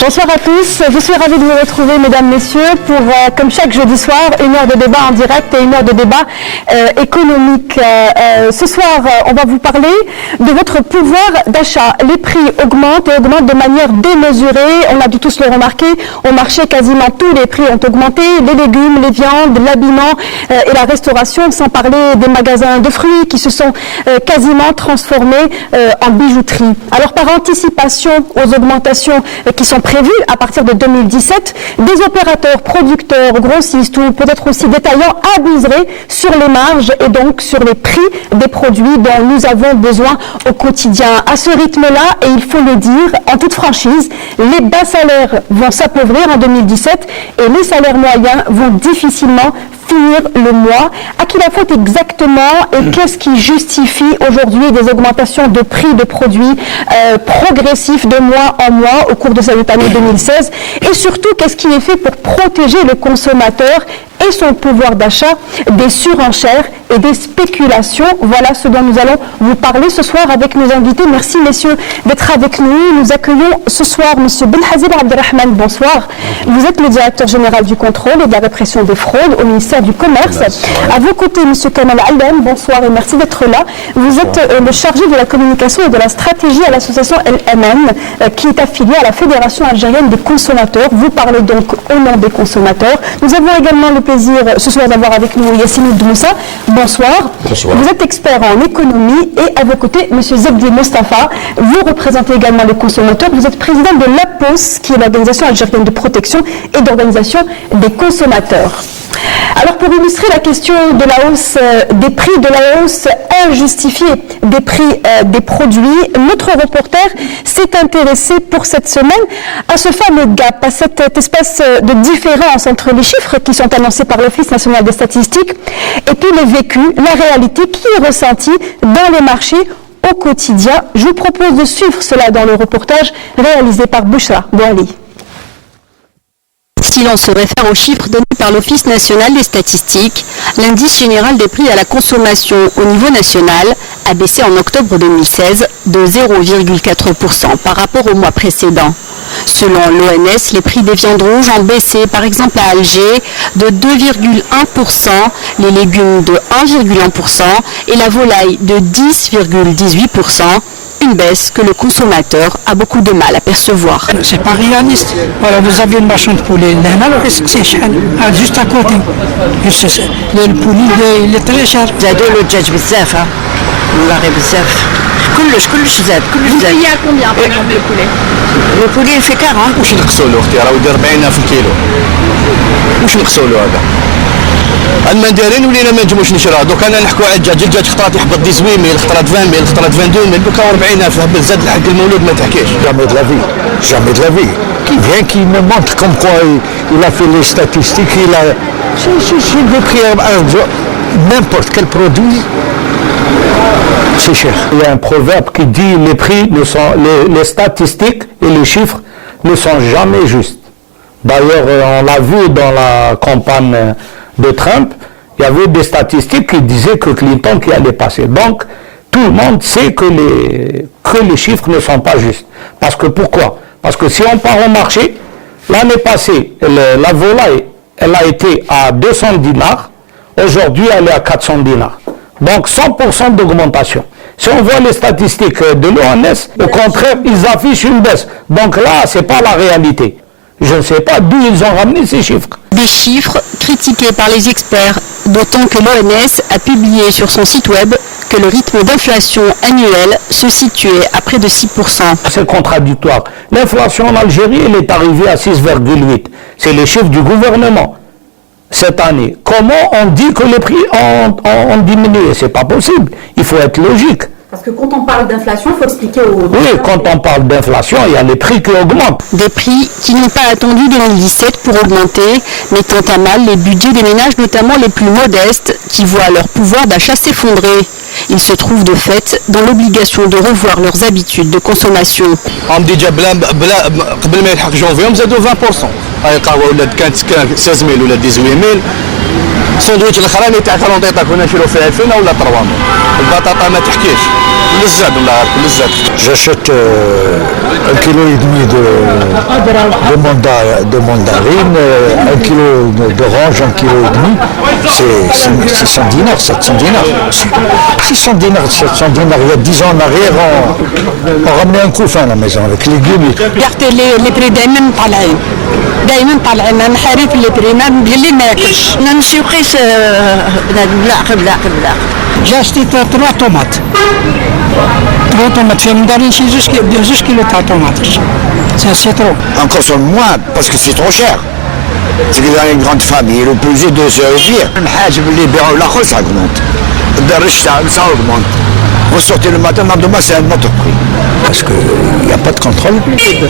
Bonsoir à tous, je suis ravie de vous retrouver mesdames, messieurs pour, comme chaque jeudi soir, une heure de débat en direct et une heure de débat économique. Ce soir, on va vous parler de votre pouvoir d'achat. Les prix augmentent et augmentent de manière démesurée, on a dû tous le remarquer, au marché quasiment tous les prix ont augmenté, les légumes, les viandes, l'habillement et la restauration, sans parler des magasins de fruits qui se sont quasiment transformés en bijouterie. Alors par anticipation aux augmentations qui sont prévues à partir de 2017, des opérateurs, producteurs, grossistes ou peut-être aussi détaillants abuseraient sur les marges et donc sur les prix des produits dont nous avons besoin au quotidien. À ce rythme-là, et il faut le dire en toute franchise, les bas salaires vont s'appauvrir en 2017 et les salaires moyens vont difficilement finir le mois. À qui la faute exactement et qu'est-ce qui justifie aujourd'hui des augmentations de prix de produits progressifs de mois en mois au cours de cette année 2016 et surtout qu'est-ce qui est fait pour protéger le consommateur et son pouvoir d'achat des surenchères et des spéculations. Voilà ce dont nous allons vous parler ce soir avec nos invités. Merci messieurs d'être avec nous. Nous accueillons ce soir monsieur Benhazir Abdelrahman. Bonsoir. Vous êtes le directeur général du contrôle et de la répression des fraudes au ministère du Commerce. À vos côtés monsieur Kamal Allem. Bonsoir et merci d'être là. Vous êtes le chargé de la communication et de la stratégie à l'association LMN qui est affiliée à la Fédération algérienne des consommateurs. Vous parlez donc au nom des consommateurs. Nous avons également le plaisir ce soir d'avoir avec nous Yassine Moussa. Bonsoir. Bonsoir. Vous êtes expert en économie et à vos côtés, M. Zebdi Mostafa. Vous représentez également les consommateurs. Vous êtes président de l'APOS, qui est l'Organisation algérienne de protection et d'organisation des consommateurs. Alors pour illustrer la question de la hausse des prix, de la hausse injustifiée des prix des produits, notre reporter s'est intéressé pour cette semaine à ce fameux gap, à cette espèce de différence entre les chiffres qui sont annoncés par l'Office national des statistiques et puis le vécu, la réalité qui est ressentie dans les marchés au quotidien. Je vous propose de suivre cela dans le reportage réalisé par Bouchra Bouali. Si l'on se réfère aux chiffres donnés par l'Office national des statistiques, l'indice général des prix à la consommation au niveau national a baissé en octobre 2016 de 0,4% par rapport au mois précédent. Selon l'ONS, les prix des viandes rouges ont baissé par exemple à Alger de 2,1%, les légumes de 1,1% et la volaille de 10,18%. Une baisse que le consommateur a beaucoup de mal à percevoir. C'est pas réaliste. Voilà, vous avez une marchande de poulet. C'est cher, juste à côté. Le poulet, il est très cher. زادوا له الدجاج بزاف والله بزاف كلش زاد Vous payez à combien par exemple le poulet? le poulet il fait 40. واش نقصوا له اختي راه يدير 40 في الكيلو واش نقصوا له هذا المندارين ولينا ما نجموش نشرا دوك انا نحكوا على الدجاج خطرات يحبط 18000 خطرات 20000 خطرات 22000 دوكا 40000 هبل زاد الحق المولود ما تحكيش jamais de la vie qui vient qui me montre comme quoi il a fait les statistiques c'est des prix n'importe quel produit c'est cher. Il y a un proverbe qui dit les statistiques et les chiffres ne sont jamais justes. D'ailleurs on l'a vu dans la campagne de Trump, il y avait des statistiques qui disaient que Clinton qui allait passer. Donc, tout le monde sait que les chiffres ne sont pas justes. Parce que pourquoi? Parce que si on part au marché, l'année passée, la volaille, elle a été à 200 dinars, aujourd'hui elle est à 400 dinars. Donc 100% d'augmentation. Si on voit les statistiques de l'ONS, au contraire, ils affichent une baisse. Donc là, ce n'est pas la réalité. Je ne sais pas d'où ils ont ramené ces chiffres. Des chiffres critiqués par les experts, d'autant que l'ONS a publié sur son site web que le rythme d'inflation annuelle se situait à près de 6%. C'est contradictoire. L'inflation en Algérie, elle est arrivée à 6,8. C'est les chiffres du gouvernement cette année. Comment on dit que les prix ont diminué? C'est pas possible. Il faut être logique. Parce que quand on parle d'inflation, il faut expliquer aux... Oui, quand on parle d'inflation, il y a les prix qui augmentent. Des prix qui n'ont pas attendu 2017 pour augmenter, mettant à mal les budgets des ménages, notamment les plus modestes, qui voient leur pouvoir d'achat s'effondrer. Ils se trouvent de fait dans l'obligation de revoir leurs habitudes de consommation. عم ديجا بلا قبل ما يلحق جونفي زادوا 20%. هاي القهوه ولات كانت 16000 ولا 18000. سندويتش الاخراني تاع 30 هنا نشرو فيها 2000 ولا 3000. البطاطا ما تحكيش. كل الزاد ولا كل الزاد. J'achète 1,5 kg de mandarine, 1 kg d'orange, 1,5 kg. C'est 600 dinars, 700 dinars. 600 dinars, 700 dinars. Il y a 10 ans en arrière, on ramenait un couffin à la maison avec légumes. Regardez les prix دايما طالعين. دايما طالعين انا حريف لي بري ما اللي ما ياكلش انا نمشي قيس بلا J'ai acheté 3 tomates. 3 tomates. في المدارين شي 2 كيلو تاع tomates. C'est trop. On consomme moins parce que c'est trop cher. C'est que dans les grandes familles, le budget de se réduire. الحاجب اللي يبيعوا الاخر ça augmente. الدرج تاع ça augmente. Vous sortez le matin, le lendemain c'est un autre prix. Parce qu'il n'y a pas de contrôle. Il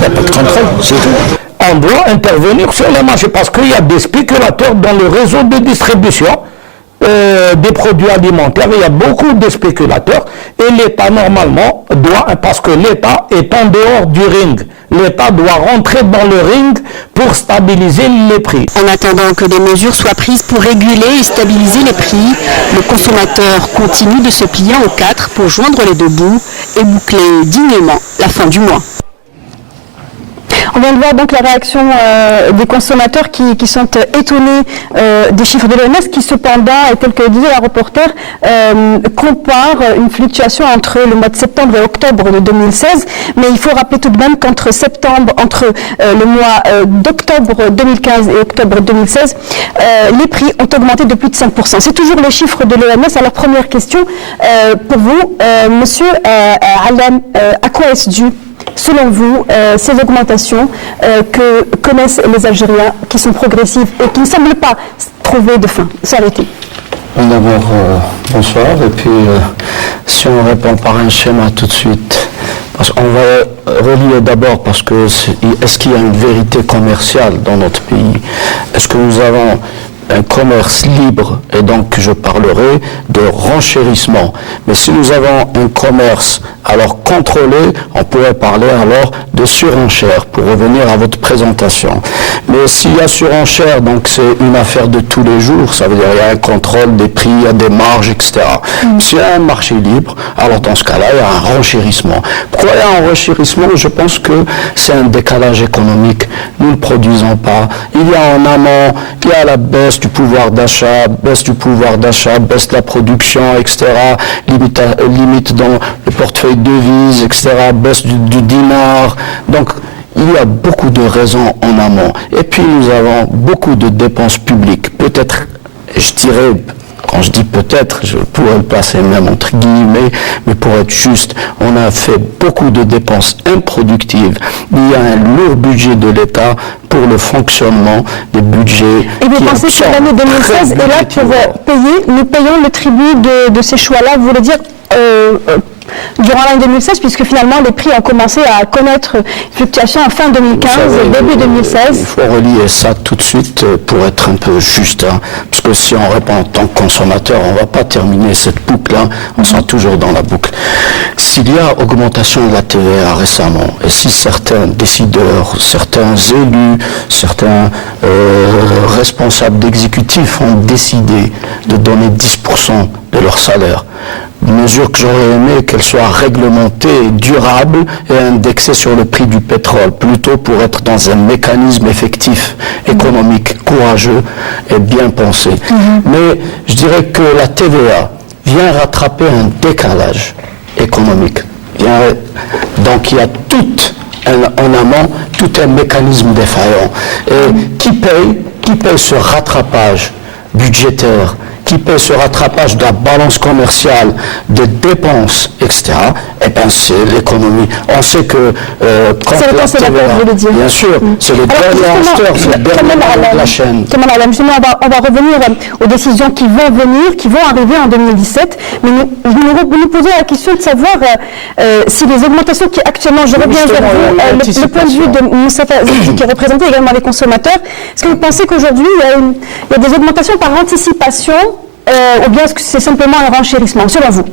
n'y a pas de contrôle, c'est tout. On doit intervenir sur les marchés parce qu'il y a des spéculateurs dans le réseau de distribution des produits alimentaires. Il y a beaucoup de spéculateurs et l'État normalement doit, parce que l'État est en dehors du ring, l'État doit rentrer dans le ring pour stabiliser les prix. En attendant que des mesures soient prises pour réguler et stabiliser les prix, le consommateur continue de se plier en 4 pour joindre les deux bouts et boucler dignement la fin du mois. On vient de voir donc la réaction des consommateurs qui sont étonnés des chiffres de l'OMS qui cependant, et tel que disait la reporter, compare une fluctuation entre le mois de septembre et octobre de 2016. Mais il faut rappeler tout de même qu'entre le mois d'octobre 2015 et octobre 2016, les prix ont augmenté de plus de 5%. C'est toujours les chiffres de l'OMS. Alors première question pour vous, Monsieur Alam, à quoi est-ce dû selon vous, ces augmentations que connaissent les Algériens, qui sont progressives et qui ne semblent pas trouver de fin, s'arrêter? D'abord, bonsoir. Et puis, si on répond par un schéma tout de suite, parce qu'on va relier d'abord parce que est-ce qu'il y a une vérité commerciale dans notre pays? Est-ce que nous avons un commerce libre, et donc je parlerai de renchérissement. Mais si nous avons un commerce alors contrôlé, on pourrait parler alors de surenchère, pour revenir à votre présentation. Mais s'il y a surenchère, donc c'est une affaire de tous les jours, ça veut dire qu'il y a un contrôle des prix, il y a des marges, etc. S'il y a un marché libre, alors dans ce cas-là, il y a un renchérissement. Pourquoi il y a un renchérissement? Je pense que c'est un décalage économique. Nous ne produisons pas. Il y a en amont, il y a la baisse du pouvoir d'achat, baisse de la production, etc., limite dans le portefeuille de devises, etc., baisse du dinar. Donc, il y a beaucoup de raisons en amont. Et puis, nous avons beaucoup de dépenses publiques. Peut-être, je dirais, quand je dis peut-être, je pourrais le placer même entre guillemets, mais pour être juste, on a fait beaucoup de dépenses improductives. Il y a un lourd budget de l'État pour le fonctionnement des budgets. Et vous pensez que l'année 2016 est là pour payer, nous payons le tribut de ces choix-là, vous voulez dire durant l'année 2016, puisque finalement les prix ont commencé à connaître fluctuation en fin 2015 et début 2016. Il faut relier ça tout de suite pour être un peu juste, hein, parce que si on répond en tant que consommateur, on ne va pas terminer cette boucle-là, on sera toujours dans la boucle. S'il y a augmentation de la TVA récemment, et si certains décideurs, certains élus, certains responsables d'exécutifs ont décidé de donner 10% de leur salaire, une mesure que j'aurais aimé qu'elle soit réglementée, durable et indexée sur le prix du pétrole, plutôt pour être dans un mécanisme effectif, économique, courageux et bien pensé. Mais je dirais que la TVA vient rattraper un décalage économique. Donc il y a en amont tout un mécanisme défaillant. Et qui paye ce rattrapage budgétaire, qui paie ce rattrapage de la balance commerciale, des dépenses, etc., eh bien c'est l'économie. On sait que quand c'est le consommateur, vous voulez dire. Bien sûr, c'est le dernier acheteur, c'est le dernier de la chaîne. Justement, on va revenir aux décisions qui vont venir, qui vont arriver en 2017, mais nous posons la question de savoir si les augmentations qui actuellement, je reviens vers vous, le point de vue de Moustapha Zeki, qui représente également les consommateurs, est-ce que vous pensez qu'aujourd'hui il y a des augmentations par anticipation ou bien est-ce que c'est simplement un renchérissement, selon vous?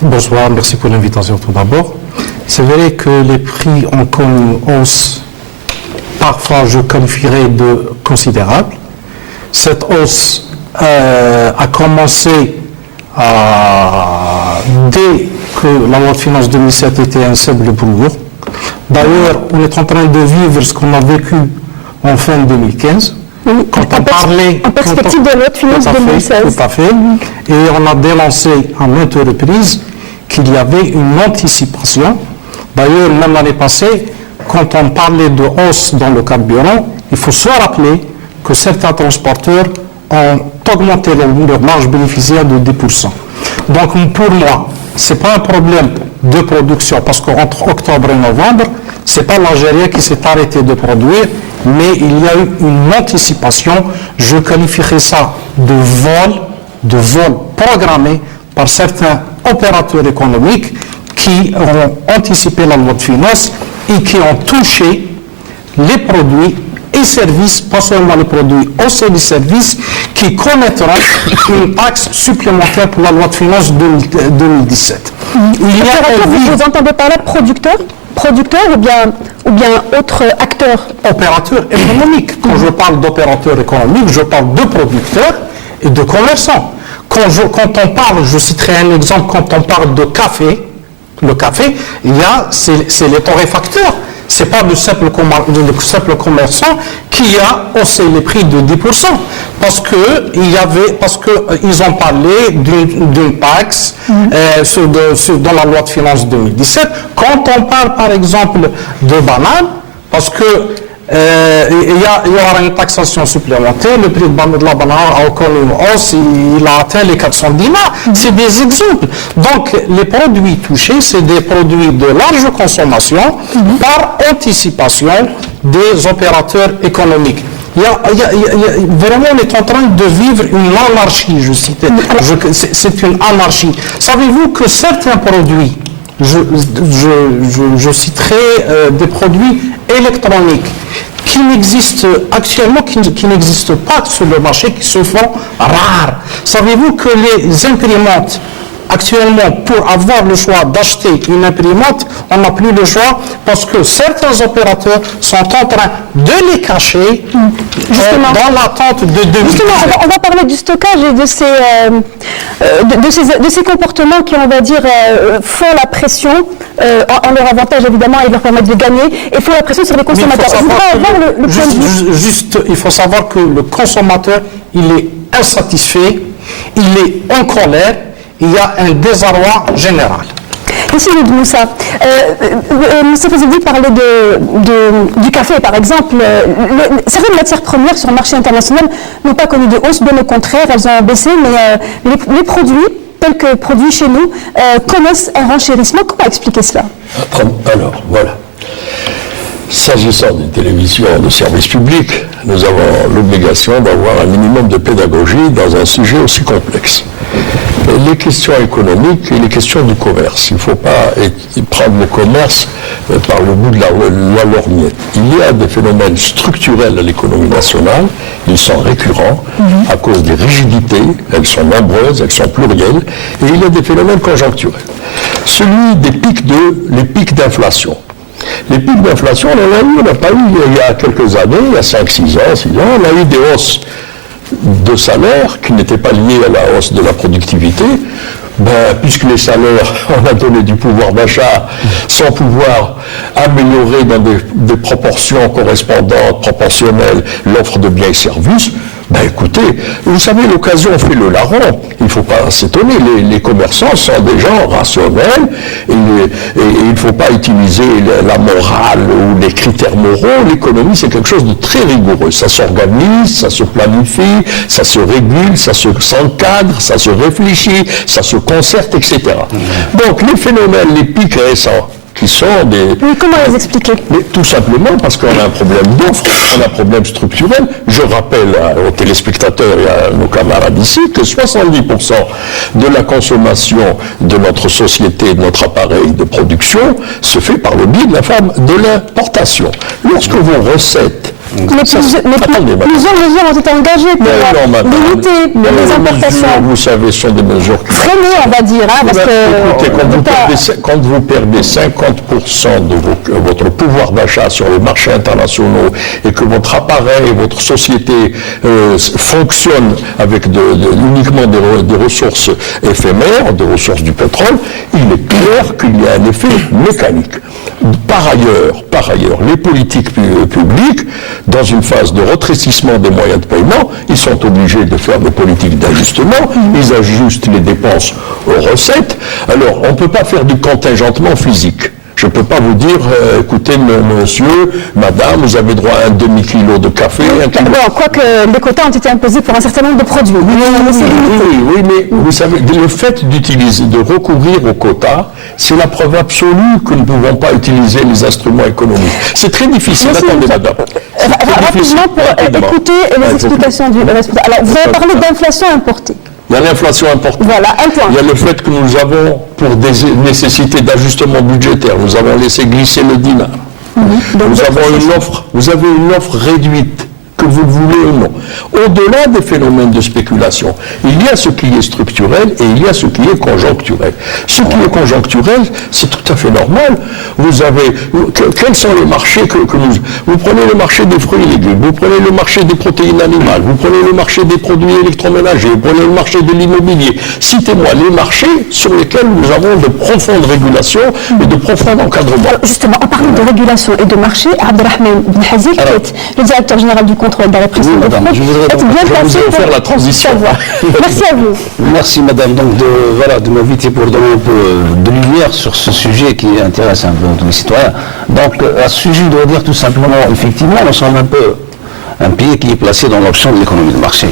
Bonsoir, merci pour l'invitation tout d'abord. C'est vrai que les prix ont connu une hausse, parfois je qualifierais de considérable. Cette hausse a commencé dès que la loi de finances 2007 était un simple brouillon. D'ailleurs, on est en train de vivre ce qu'on a vécu en fin 2015. Quand on parlait... En perspective de la loi de finances 2016. Tout à fait. Et on a dénoncé à maintes reprises qu'il y avait une anticipation. D'ailleurs, même l'année passée, quand on parlait de hausse dans le carburant, il faut se rappeler que certains transporteurs ont augmenté leur marge bénéficiaire de 10%. Donc pour moi, ce n'est pas un problème de production, parce qu'entre octobre et novembre, ce n'est pas l'Algérien qui s'est arrêté de produire, mais il y a eu une anticipation, je qualifierais ça de vol programmé par certains opérateurs économiques qui ont anticipé la loi de finances et qui ont touché les produits et services, pas seulement les produits, aussi les services qui connaîtront une taxe supplémentaire pour la loi de finances 2017. Vous entendez par là producteur ou bien autre acteur? Opérateur économique. Quand je parle d'opérateur économique, je parle de producteurs et de commerçants. Quand on parle, je citerai un exemple, quand on parle de café, le café, c'est les torréfacteurs. Ce n'est pas le simple commerçant qui a haussé les prix de 10%, parce qu'ils ont parlé d'une taxe dans la loi de finances 2017. Quand on parle par exemple de bananes, parce que il y aura une taxation supplémentaire, le prix de la banane a connu une hausse, il a atteint les 400 dinars. C'est des exemples. Donc, les produits touchés, c'est des produits de large consommation par anticipation des opérateurs économiques. Vraiment, on est en train de vivre une anarchie, c'est une anarchie. Savez-vous que certains produits, je citerai des produits électroniques qui n'existent actuellement, qui n'existent pas sur le marché, qui se font rares. Savez-vous que les imprimantes, actuellement, pour avoir le choix d'acheter une imprimante, on n'a plus le choix parce que certains opérateurs sont en train de les cacher dans l'attente de 2017. Justement, on va parler du stockage et de ces comportements qui, on va dire, font la pression, en leur avantage évidemment, et leur permettent de gagner, et font la pression sur les consommateurs. Il faut savoir que le consommateur, il est insatisfait, il est en colère, il y a un désarroi général. Monsieur Moussa, Monsieur Fazeli parlait du café, par exemple. Certaines matières premières sur le marché international n'ont pas connu de hausse, bien au contraire, elles ont baissé, mais les produits, tels que produits chez nous, connaissent un renchérissement. Comment expliquer cela? Alors, voilà. S'agissant d'une télévision de service public, nous avons l'obligation d'avoir un minimum de pédagogie dans un sujet aussi complexe. Les questions économiques et les questions du commerce. Il ne faut pas prendre le commerce par le bout de la lorgnette. Il y a des phénomènes structurels à l'économie nationale, ils sont récurrents à cause des rigidités, elles sont nombreuses, elles sont plurielles, et il y a des phénomènes conjoncturels. Celui des les pics d'inflation. Les pics d'inflation, on n'a pas eu il y a quelques années, il y a 5, 6 ans, on a eu des hausses de salaires qui n'étaient pas liées à la hausse de la productivité. Puisque les salaires, on a donné du pouvoir d'achat sans pouvoir améliorer dans des proportions correspondantes, proportionnelles, l'offre de biens et services, écoutez, vous savez, l'occasion fait le larron. Il ne faut pas s'étonner. Les commerçants sont des gens rationnels et il ne faut pas utiliser la morale ou les critères moraux. L'économie, c'est quelque chose de très rigoureux. Ça s'organise, ça se planifie, ça se régule, ça s'encadre, ça se réfléchit, ça se concerte, etc. Donc, les phénomènes, les pics récents, qui sont des... Oui, comment les expliquer? Mais tout simplement parce qu'on a un problème d'offre, on a un problème structurel. Je rappelle aux téléspectateurs et à nos camarades ici que 70% de la consommation de notre société, de notre appareil de production, se fait par le biais de l'importation. Lorsque vos recettes Mais plusieurs mesures ont été engagées pour limiter les importations. Vous savez, ce sont des mesures qui... freinées, on va dire. Parce que écoutez, quand vous perdez 50% de votre pouvoir d'achat sur les marchés internationaux et que votre appareil, votre société fonctionne avec uniquement des ressources éphémères, des ressources du pétrole, il est clair qu'il y a un effet mécanique. Par ailleurs, les politiques publiques, dans une phase de rétrécissement des moyens de paiement, ils sont obligés de faire des politiques d'ajustement, ils ajustent les dépenses aux recettes. Alors, on ne peut pas faire du contingentement physique. Je ne peux pas vous dire, écoutez, monsieur, madame, vous avez droit à un demi-kilo de café. Quoique les quotas ont été imposés pour un certain nombre de produits. Oui, mais vous savez, le fait de recourir aux quotas, c'est la preuve absolue que nous ne pouvons pas utiliser les instruments économiques. C'est très difficile. Attendez, madame. Rapidement, pour écouter les explications du responsable. Alors, vous avez parlé d'inflation importée. Il y a l'inflation importante. Voilà, un point. Il y a le fait que nous avons, pour des nécessités d'ajustement budgétaire, nous avons laissé glisser le dinar. Vous avez une offre réduite, que vous le voulez ou non. Au-delà des phénomènes de spéculation, il y a ce qui est structurel et il y a ce qui est conjoncturel. Ce qui est conjoncturel, c'est tout à fait normal. Vous avez, quels sont les marchés vous prenez le marché des fruits et légumes, vous prenez le marché des protéines animales, vous prenez le marché des produits électroménagers, vous prenez le marché de l'immobilier. Citez-moi les marchés sur lesquels nous avons de profondes régulations et de profonds encadrements. Alors justement, en parlant de régulation et de marché, Abdelrahman Ben Hazil, qui est le directeur général du contrôle de la répression de fraude, est bien placé pour faire la transition. Merci à vous. Merci madame de m'inviter pour donner un peu de lumière sur ce sujet qui intéresse un peu tous les citoyens. Donc à ce sujet, je dois dire tout simplement, effectivement, nous sommes un pays qui est placé dans l'option de l'économie de marché.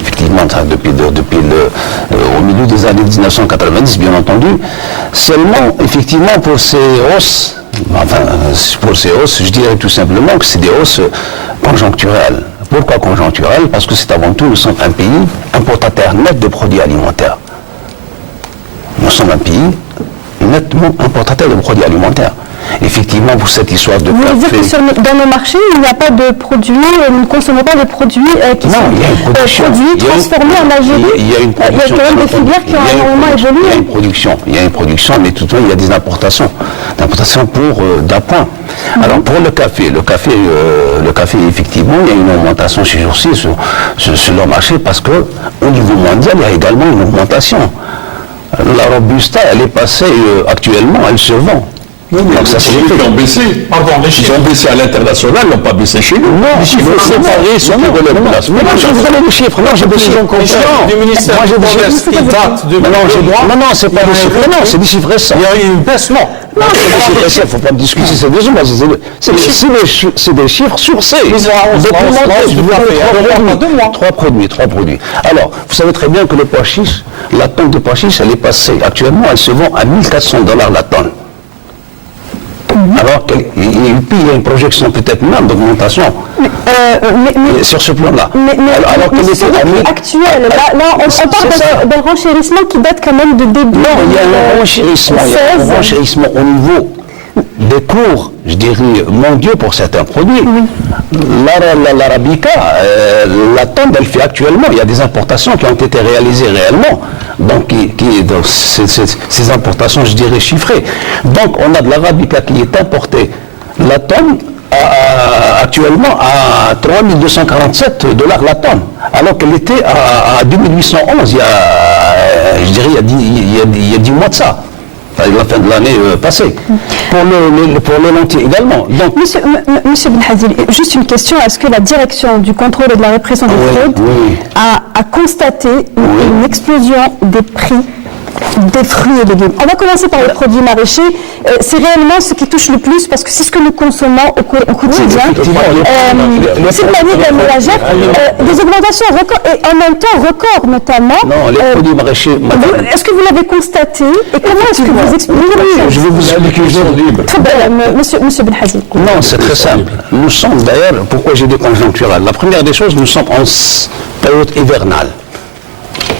Effectivement, depuis au milieu des années 1990, bien entendu. Seulement, effectivement, pour ces hausses, je dirais tout simplement que c'est des hausses conjoncturelles. Pourquoi conjoncturelles? Parce que c'est avant tout, nous sommes un pays importateur net de produits alimentaires. Nous sommes un pays nettement importateur de produits alimentaires. Effectivement, pour cette histoire de café... Vous voulez dire que dans nos marchés, il n'y a pas de produits, nous ne consommons pas de produits qui sont produits transformés en Algérie? Il y a une production. Il y a quand même des filières qui ont énormément évolué. Il y a une production, mais tout de même, il y a des importations. D'importations pour d'appoint. Alors, pour le café, effectivement, il y a une augmentation ces jours-ci sur le marché parce qu'au niveau mondial, il y a également une augmentation. La Robusta, elle est passée actuellement, elle se vend. Oui, mais donc ça, c'est les ont baissé. Pardon, ils ont baissé à l'international, ils n'ont pas baissé chez nous. Non, les chiffres séparés sur les relèves. Non, je vous donne les chiffres. Non, j'ai des chiffres. Du ministère du Commerce qui date de... Non, c'est pas des chiffres. Non, c'est des chiffres récents. Il y a eu une baisse, non. Non, c'est des chiffres récents, il ne faut pas me discuter, c'est des chiffres sourcés. Trois produits. Alors, vous savez très bien que le pois chiche, la tonne de pois chiche, elle est passée. Actuellement, elle se vend à $1 400 la tonne. Alors qu'il y a une projection peut-être même d'augmentation sur ce plan-là. Alors que c'est actuel. Là, on parle d'un renchérissement qui date quand même de début. Non, il y a un renchérissement au niveau des cours, je dirais, mondiaux pour certains produits. L'arabica, la tonne, elle fait actuellement, il y a des importations qui ont été réalisées réellement. Donc, ces importations, je dirais, chiffrées. Donc, on a de l'arabica qui est importée, la tonne, actuellement à $3 247 la tonne, alors qu'elle était à 2811, il y a 10 mois de ça. À la fin de l'année passée. Pour le lentilles également. Donc, Monsieur Ben Hazil, juste une question. Est-ce que la direction du contrôle et de la répression des fraudes a constaté une explosion des prix des fruits et légumes? On va commencer par les produits maraîchers. C'est réellement ce qui touche le plus parce que c'est ce que nous consommons au quotidien. Cette année de la ménagère, des augmentations records et en même temps records notamment. Non, les produits maraîchers. Est-ce que vous l'avez constaté et comment est-ce que vous expliquez? Je vais vous expliquer. Monsieur Ben Hazil. Non, c'est très simple. Nous sommes d'ailleurs, pourquoi j'ai des conjoncturales? La première des choses, nous sommes en période hivernale.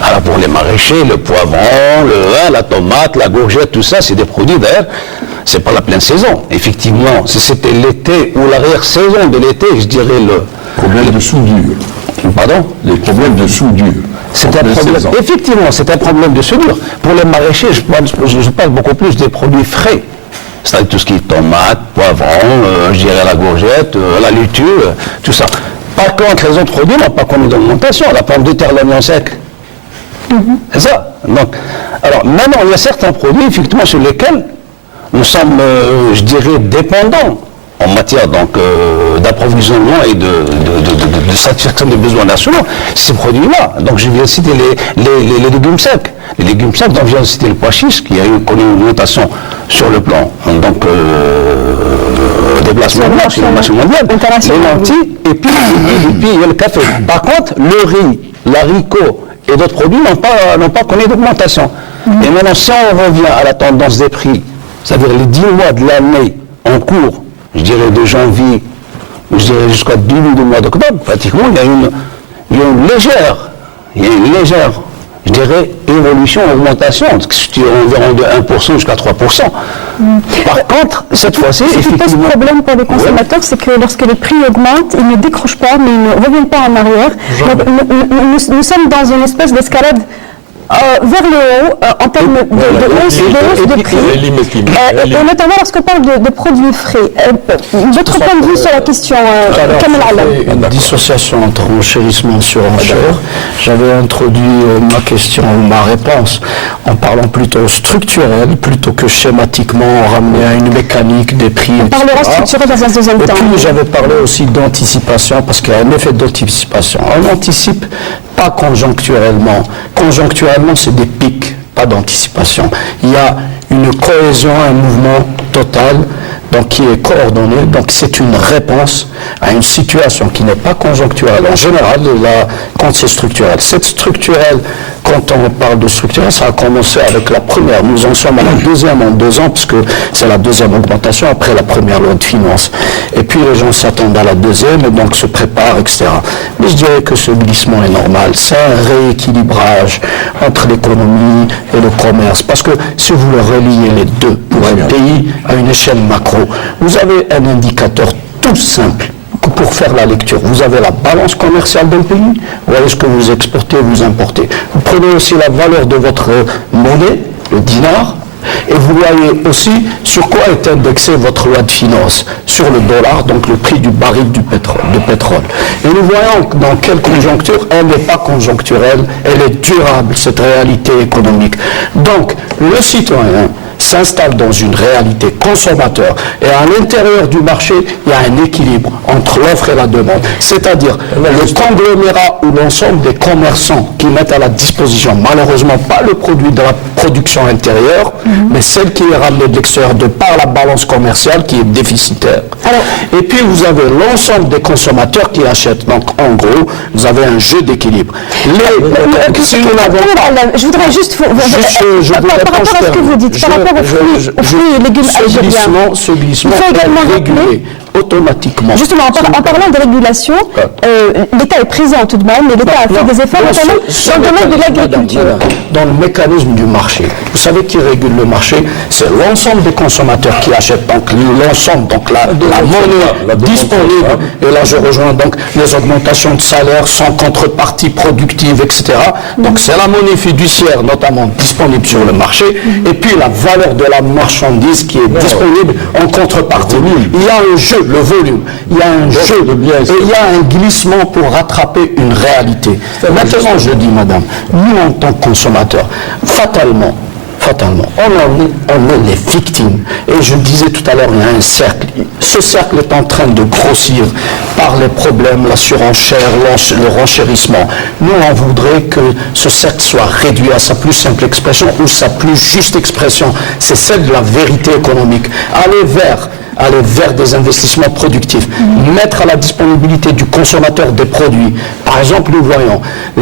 Alors pour les maraîchers, le poivron, le vin, la tomate, la courgette, tout ça, c'est des produits d'ailleurs c'est pas la pleine saison. Effectivement, si c'était l'été ou l'arrière-saison de l'été, je dirais le problème de soudure. Pardon? Les problèmes de soudure. C'est un problème. Effectivement, c'est un problème de soudure. Pour les maraîchers, je parle beaucoup plus des produits frais. C'est-à-dire tout ce qui est tomates, poivrons, je dirais la courgette, la laitue, tout ça. Par contre, les autres produits n'ont pas connu d'augmentation. La pomme de terre, l'oignon sec. C'est ça. Donc, alors maintenant, il y a certains produits, effectivement, sur lesquels nous sommes, je dirais, dépendants en matière d'approvisionnement et de satisfaction des besoins nationaux. Ces produits-là. Donc, je viens de citer les légumes secs. Les légumes secs, donc je viens de citer le pois chiche, qui a connu une augmentation sur le plan déplacement sur le marché mondial, les lentilles, et puis il y a le café. Par contre, le riz, l'haricot et d'autres produits n'ont pas connu d'augmentation. Et maintenant, si on revient à la tendance des prix, c'est-à-dire les 10 mois de l'année en cours, je dirais de janvier, je dirais jusqu'au début du mois d'octobre, pratiquement, il y a une légère, je dirais, évolution, augmentation, qui est environ de 1% jusqu'à 3%. Par contre, cette fois-ci, ce qui pose problème pour les consommateurs, c'est que lorsque les prix augmentent, ils ne décrochent pas, mais ils ne reviennent pas en arrière. Nous sommes dans une espèce d'escalade vers le haut en termes de hausse de prix, et notamment lorsqu'on parle de produits frais. Votre point de vue sur la question, Kamel Alam? Une dissociation entre enchérissement et surenchère. J'avais introduit ma question ou ma réponse en parlant plutôt structurel plutôt que schématiquement ramené à une mécanique des prix. On parlera structurel dans un deuxième temps. Et puis j'avais parlé aussi d'anticipation parce qu'il y a un effet d'anticipation. On anticipe pas conjoncturellement. Conjoncturellement, c'est des pics, pas d'anticipation. Il y a une cohésion, un mouvement total, donc qui est coordonné. Donc c'est une réponse à une situation qui n'est pas conjoncturelle. En général, quand c'est structurel. C'est structurel, quand on parle de structurel, ça a commencé avec la première. Nous en sommes à la deuxième en 2 ans, puisque c'est la deuxième augmentation après la première loi de finances. Et puis les gens s'attendent à la deuxième, et donc se préparent, etc. Mais je dirais que ce glissement est normal. C'est un rééquilibrage entre l'économie et le commerce. Parce que si vous le reliez les deux pour un pays à une échelle macro, vous avez un indicateur tout simple pour faire la lecture. Vous avez la balance commerciale d'un pays, vous voyez ce que vous exportez, vous importez. Vous prenez aussi la valeur de votre monnaie, le dinar, et vous voyez aussi sur quoi est indexée votre loi de finances, sur le dollar, donc le prix du baril de pétrole. Et nous voyons dans quelle conjoncture, elle n'est pas conjoncturelle, elle est durable, cette réalité économique. Donc, le citoyen s'installe dans une réalité consommateur et à l'intérieur du marché, il y a un équilibre entre l'offre et la demande. C'est-à-dire le conglomérat ou l'ensemble des commerçants qui mettent à la disposition, malheureusement pas le produit de la production intérieure, mais celle qui est ramenée de l'extérieur de par la balance commerciale qui est déficitaire. Et puis vous avez l'ensemble des consommateurs qui achètent. Donc en gros, vous avez un jeu d'équilibre. Je voudrais juste par rapport à ce que vous dites, par rapport aux fruits et légumes algériens, ce glissement il faut également est régulé automatiquement. Justement, en parlant de régulation, l'État est présent tout de même, mais l'État a fait des efforts, notamment dans le domaine de l'agriculture. Dans le mécanisme du marché, vous savez qui régule le marché? C'est l'ensemble des consommateurs qui achètent, donc l'ensemble, donc la monnaie disponible. Et là, je rejoins donc les augmentations de salaire sans contrepartie productive, etc. Donc c'est la monnaie fiduciaire, notamment disponible sur le marché, et puis la valeur de la marchandise qui est disponible en contrepartie. Il y a un jeu, le volume, il y a un jeu et il y a un glissement pour rattraper une réalité. Maintenant, je dis, madame, nous en tant que consommateurs, fatalement, on est les victimes. Et je le disais tout à l'heure, il y a un cercle. Ce cercle est en train de grossir par les problèmes, la surenchère, le renchérissement. Nous, on voudrait que ce cercle soit réduit à sa plus simple expression ou sa plus juste expression. C'est celle de la vérité économique. Aller vers des investissements productifs, mettre à la disponibilité du consommateur des produits. Par exemple, nous voyons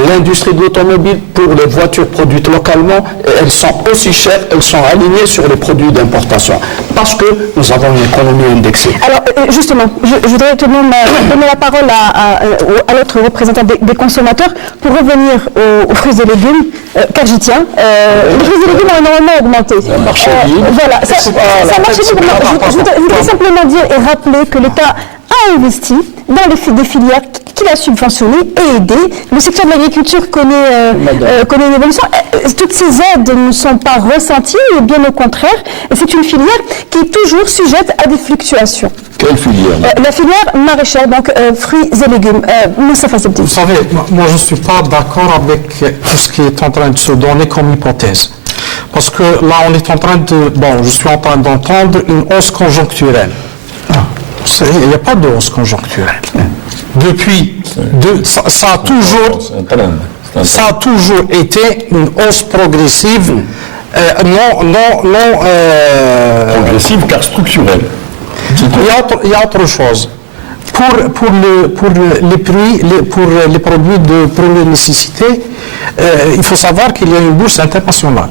l'industrie de l'automobile, pour les voitures produites localement, elles sont aussi chères, elles sont alignées sur les produits d'importation. parce que nous avons une économie indexée. Alors, justement, je voudrais tout de même donner la parole à l'autre représentant des consommateurs pour revenir aux fruits et légumes, car j'y tiens. Les fruits et légumes ont énormément augmenté. Marché libre. Voilà, ça marche libre. Je voudrais simplement dire et rappeler que l'État a investi dans des filières qu'il a subventionnées et aidées. Le secteur de l'agriculture connaît une évolution. Toutes ces aides ne sont pas ressenties, mais bien au contraire. C'est une filière qui est toujours sujette à des fluctuations. Quelle filière? La filière maraîchère, donc fruits et légumes. Moustapha Zebdi. Vous savez, moi je ne suis pas d'accord avec tout ce qui est en train de se donner comme hypothèse. Parce que là, on est en train de... Bon, je suis en train d'entendre une hausse conjoncturelle. Il n'y a pas de hausse conjoncturelle. Depuis, ça a toujours été une hausse progressive, progressive car structurelle. Il y a autre chose. Pour les produits de première nécessité, il faut savoir qu'il y a une bourse internationale.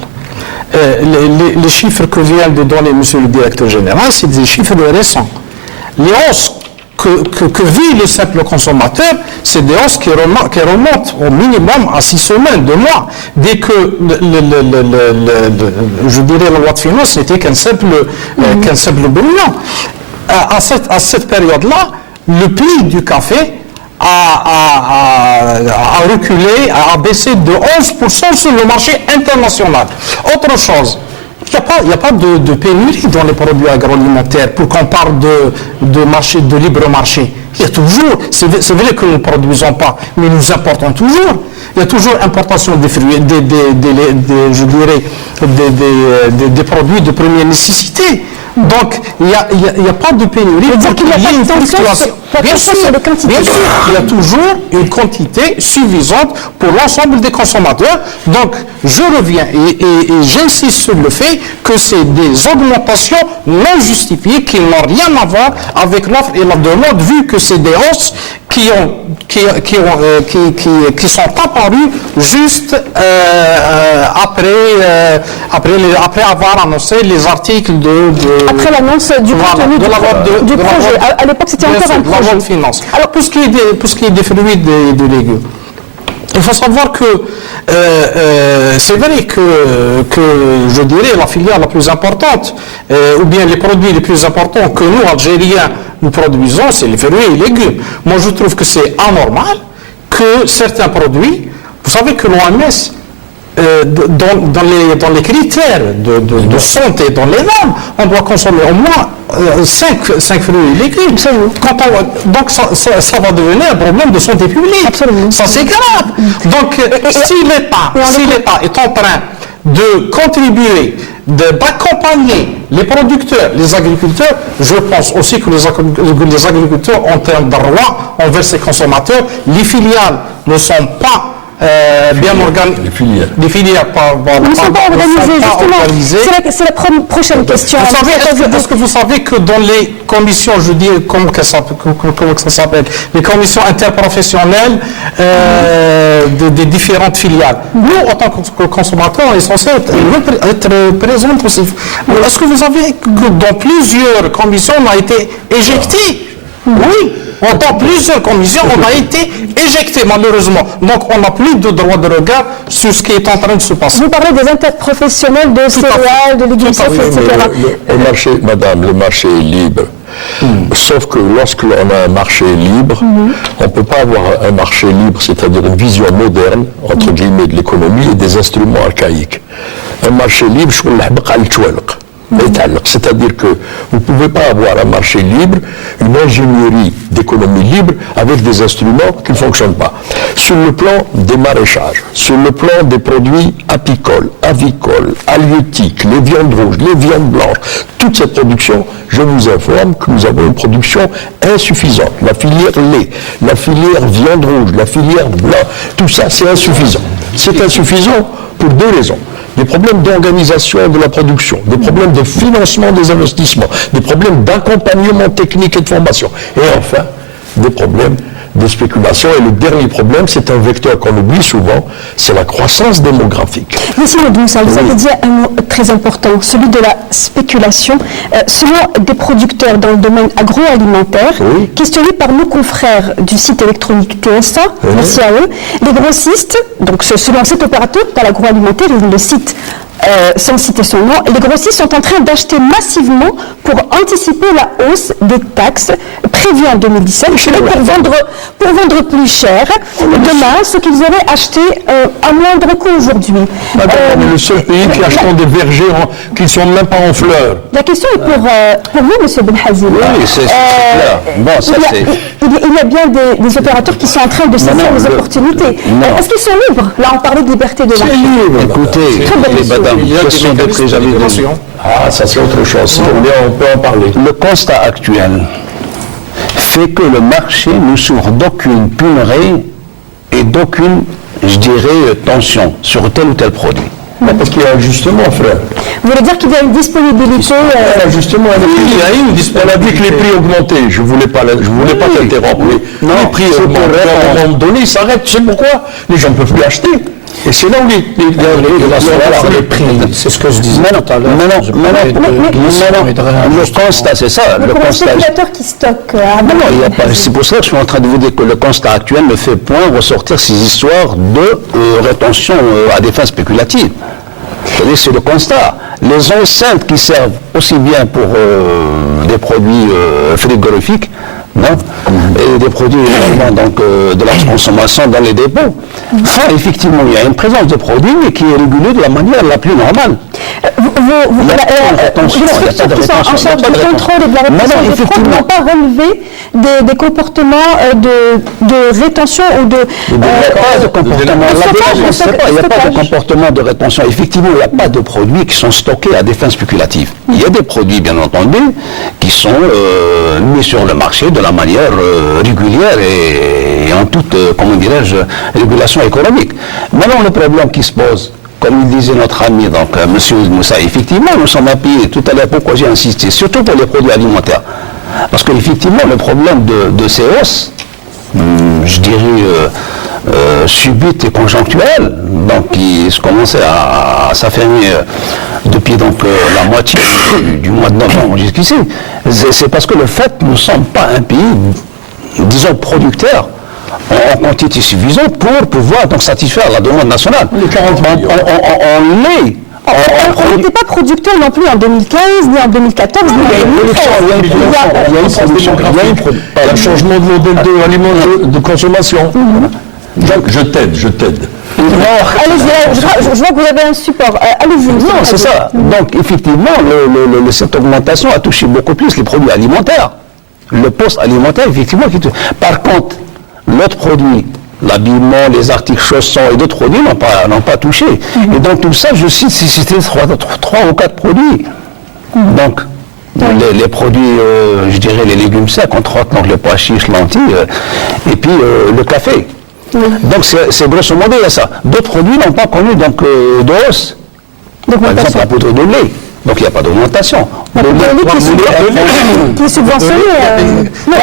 Les chiffres que vient de donner Monsieur le Directeur Général, c'est des chiffres récents. Les hausses que vit le simple consommateur, c'est des hausses qui remontent au minimum à 6 semaines, 2 mois. Dès que, je dirais, la loi de finances n'était qu'un simple bilan. À cette période-là, le prix du café a reculé, a baissé de 11% sur le marché international. Autre chose. Il n'y a pas de pénurie dans les produits agroalimentaires pour qu'on parle de libre marché. Il y a toujours, c'est vrai que nous ne produisons pas, mais nous importons toujours. Il y a toujours importation des fruits, des produits de première nécessité. Donc, il n'y a pas de pénurie. Donc, il y a une fluctuation. Bien sûr, il y a toujours une quantité suffisante pour l'ensemble des consommateurs. Donc, je reviens et j'insiste sur le fait que c'est des augmentations non justifiées qui n'ont rien à voir avec l'offre et la demande, vu que c'est des hausses qui sont apparues juste après avoir annoncé les articles après l'annonce du contenu du projet. À l'époque, c'était encore un projet. De finance. Alors, pour ce qui est des fruits et des légumes, il faut savoir que c'est vrai que je dirais la filière la plus importante, ou bien les produits les plus importants que nous, Algériens, nous produisons, c'est les fruits et les légumes. Moi, je trouve que c'est anormal que certains produits, vous savez que l'OMS, dans les critères de santé, dans les normes, on doit consommer au moins 5 fruits et légumes. Donc ça va devenir un problème de santé publique. Absolument. Ça c'est grave. Donc si l'État est en train de contribuer, d'accompagner les producteurs, les agriculteurs, je pense aussi que les agriculteurs ont un droit envers ces consommateurs. Les filiales ne sont pas bien organisées. Les filières ne sont pas organisées, justement. C'est la prochaine question. Est-ce que vous savez que dans les commissions, je dis, comment ça s'appelle, les commissions interprofessionnelles des différentes filiales, nous, en tant que consommateurs, on est censé être présents aussi. Est-ce que vous savez que dans plusieurs commissions, on a été éjectés? Oui. Dans plusieurs commissions, on a été éjecté, malheureusement. Donc, on n'a plus de droit de regard sur ce qui est en train de se passer. Vous parlez des interprofessionnels de céréales, de légumes secs, etc. Le marché, madame, le marché est libre. Sauf que lorsque l'on a un marché libre, on ne peut pas avoir un marché libre, c'est-à-dire une vision moderne, entre guillemets, de l'économie et des instruments archaïques. Un marché libre, je c'est-à-dire que vous ne pouvez pas avoir un marché libre, une ingénierie d'économie libre avec des instruments qui ne fonctionnent pas. Sur le plan des maraîchages, sur le plan des produits apicoles, avicoles, halieutiques, les viandes rouges, les viandes blanches, toute cette production, je vous informe que nous avons une production insuffisante. La filière lait, la filière viande rouge, la filière blanc, tout ça c'est insuffisant. C'est insuffisant pour 2 raisons. Des problèmes d'organisation de la production, des problèmes de financement des investissements, des problèmes d'accompagnement technique et de formation, et enfin, des problèmes des spéculations. Et le dernier problème, c'est un vecteur qu'on oublie souvent, c'est la croissance démographique. Monsieur Moussa, vous avez dit un mot très important, celui de la spéculation. Selon des producteurs dans le domaine agroalimentaire, questionnés par nos confrères du site électronique TSA, merci à eux, les grossistes, donc selon cet opérateur dans l'agroalimentaire, il le cite sans citer son nom, les grossistes sont en train d'acheter massivement pour anticiper la hausse des taxes prévues en 2017 pour vendre plus cher demain ce qu'ils auraient acheté à moindre coût aujourd'hui. On est le seul pays qui achète des vergers qui ne sont même pas en fleurs. La question est pour vous, M. Benhazim. Oui, c'est clair. Bon, ça c'est... Il y a bien des opérateurs qui sont en train de saisir les opportunités. Est-ce qu'ils sont libres? Là, on parlait de liberté de marché. Écoutez, madame, question de prix, j'avais dit. Ah, ça c'est autre chose. Si on peut en parler. Le constat actuel fait que le marché ne souffre d'aucune pénurie et d'aucune, je dirais, tension sur tel ou tel produit. Parce qu'il y a un ajustement, frère. Vous voulez dire qu'il y a une disponibilité Justement, on a dit que les prix augmentaient. Je ne voulais pas t'interrompre. Les prix augmentent. À un moment donné, ils s'arrêtent. Tu sais pourquoi? Les gens ne peuvent plus acheter. Et c'est là où les prix, c'est ce que je disais tout à l'heure. Le constat, c'est ça. Le constat qui stocke. C'est pour ça que je suis en train de vous dire que le constat actuel ne fait point ressortir ces histoires de rétention à des fins spéculatives. C'est le constat. Les enceintes qui servent aussi bien pour des produits frigorifiques, et des produits donc, de la consommation dans les dépôts. Effectivement, il y a une présence de produits, mais qui est régulée de la manière la plus normale. Les structures qui sont en charge du contrôle et de la répression des fraudes n'ont pas relevé des comportements de rétention ou de... Il n'y a pas de comportement de rétention. Effectivement, il n'y a pas de produits qui sont stockés à des fins spéculatives. Il y a des produits, bien entendu, qui sont mis sur le marché de la manière régulière et en toute, comment dirais-je, régulation économique. Maintenant, le problème qui se pose, comme il disait notre ami, donc M. Moussa, effectivement, nous sommes un pays, tout à l'heure, pourquoi j'ai insisté, surtout pour les produits alimentaires. Parce qu'effectivement, le problème de ces hausses, je dirais, subites et conjoncturelles, donc qui commençaient à s'affirmer depuis donc la moitié du mois de novembre jusqu'ici, c'est parce que le fait que nous ne sommes pas un pays, disons, producteur en quantité suffisante pour pouvoir donc satisfaire la demande nationale. Les 40 millions. On n'était pas producteur non plus en 2015, ni en 2014, ni en 2013. Il y a un changement de modèle de consommation. Donc, je t'aide. Allez-y, je vois que vous avez un support. Allez-y. Non, c'est ça. Donc, effectivement, cette augmentation a touché beaucoup plus les produits alimentaires. Le poste alimentaire, effectivement. Par contre, l'autre produit, l'habillement, les articles chaussons et d'autres produits n'ont pas touché. Et donc, tout ça, je cite, c'était 3 ou 4 produits. Donc, les produits, je dirais, les légumes secs, entre autres, donc les pois chiches, lentilles, et puis le café. Donc c'est grosso modo, il y a ça. D'autres produits n'ont pas connu donc, de hausse. Par exemple, la poudre de lait. Donc il n'y a pas d'augmentation. La poudre de lait qui est subventionnée. Non,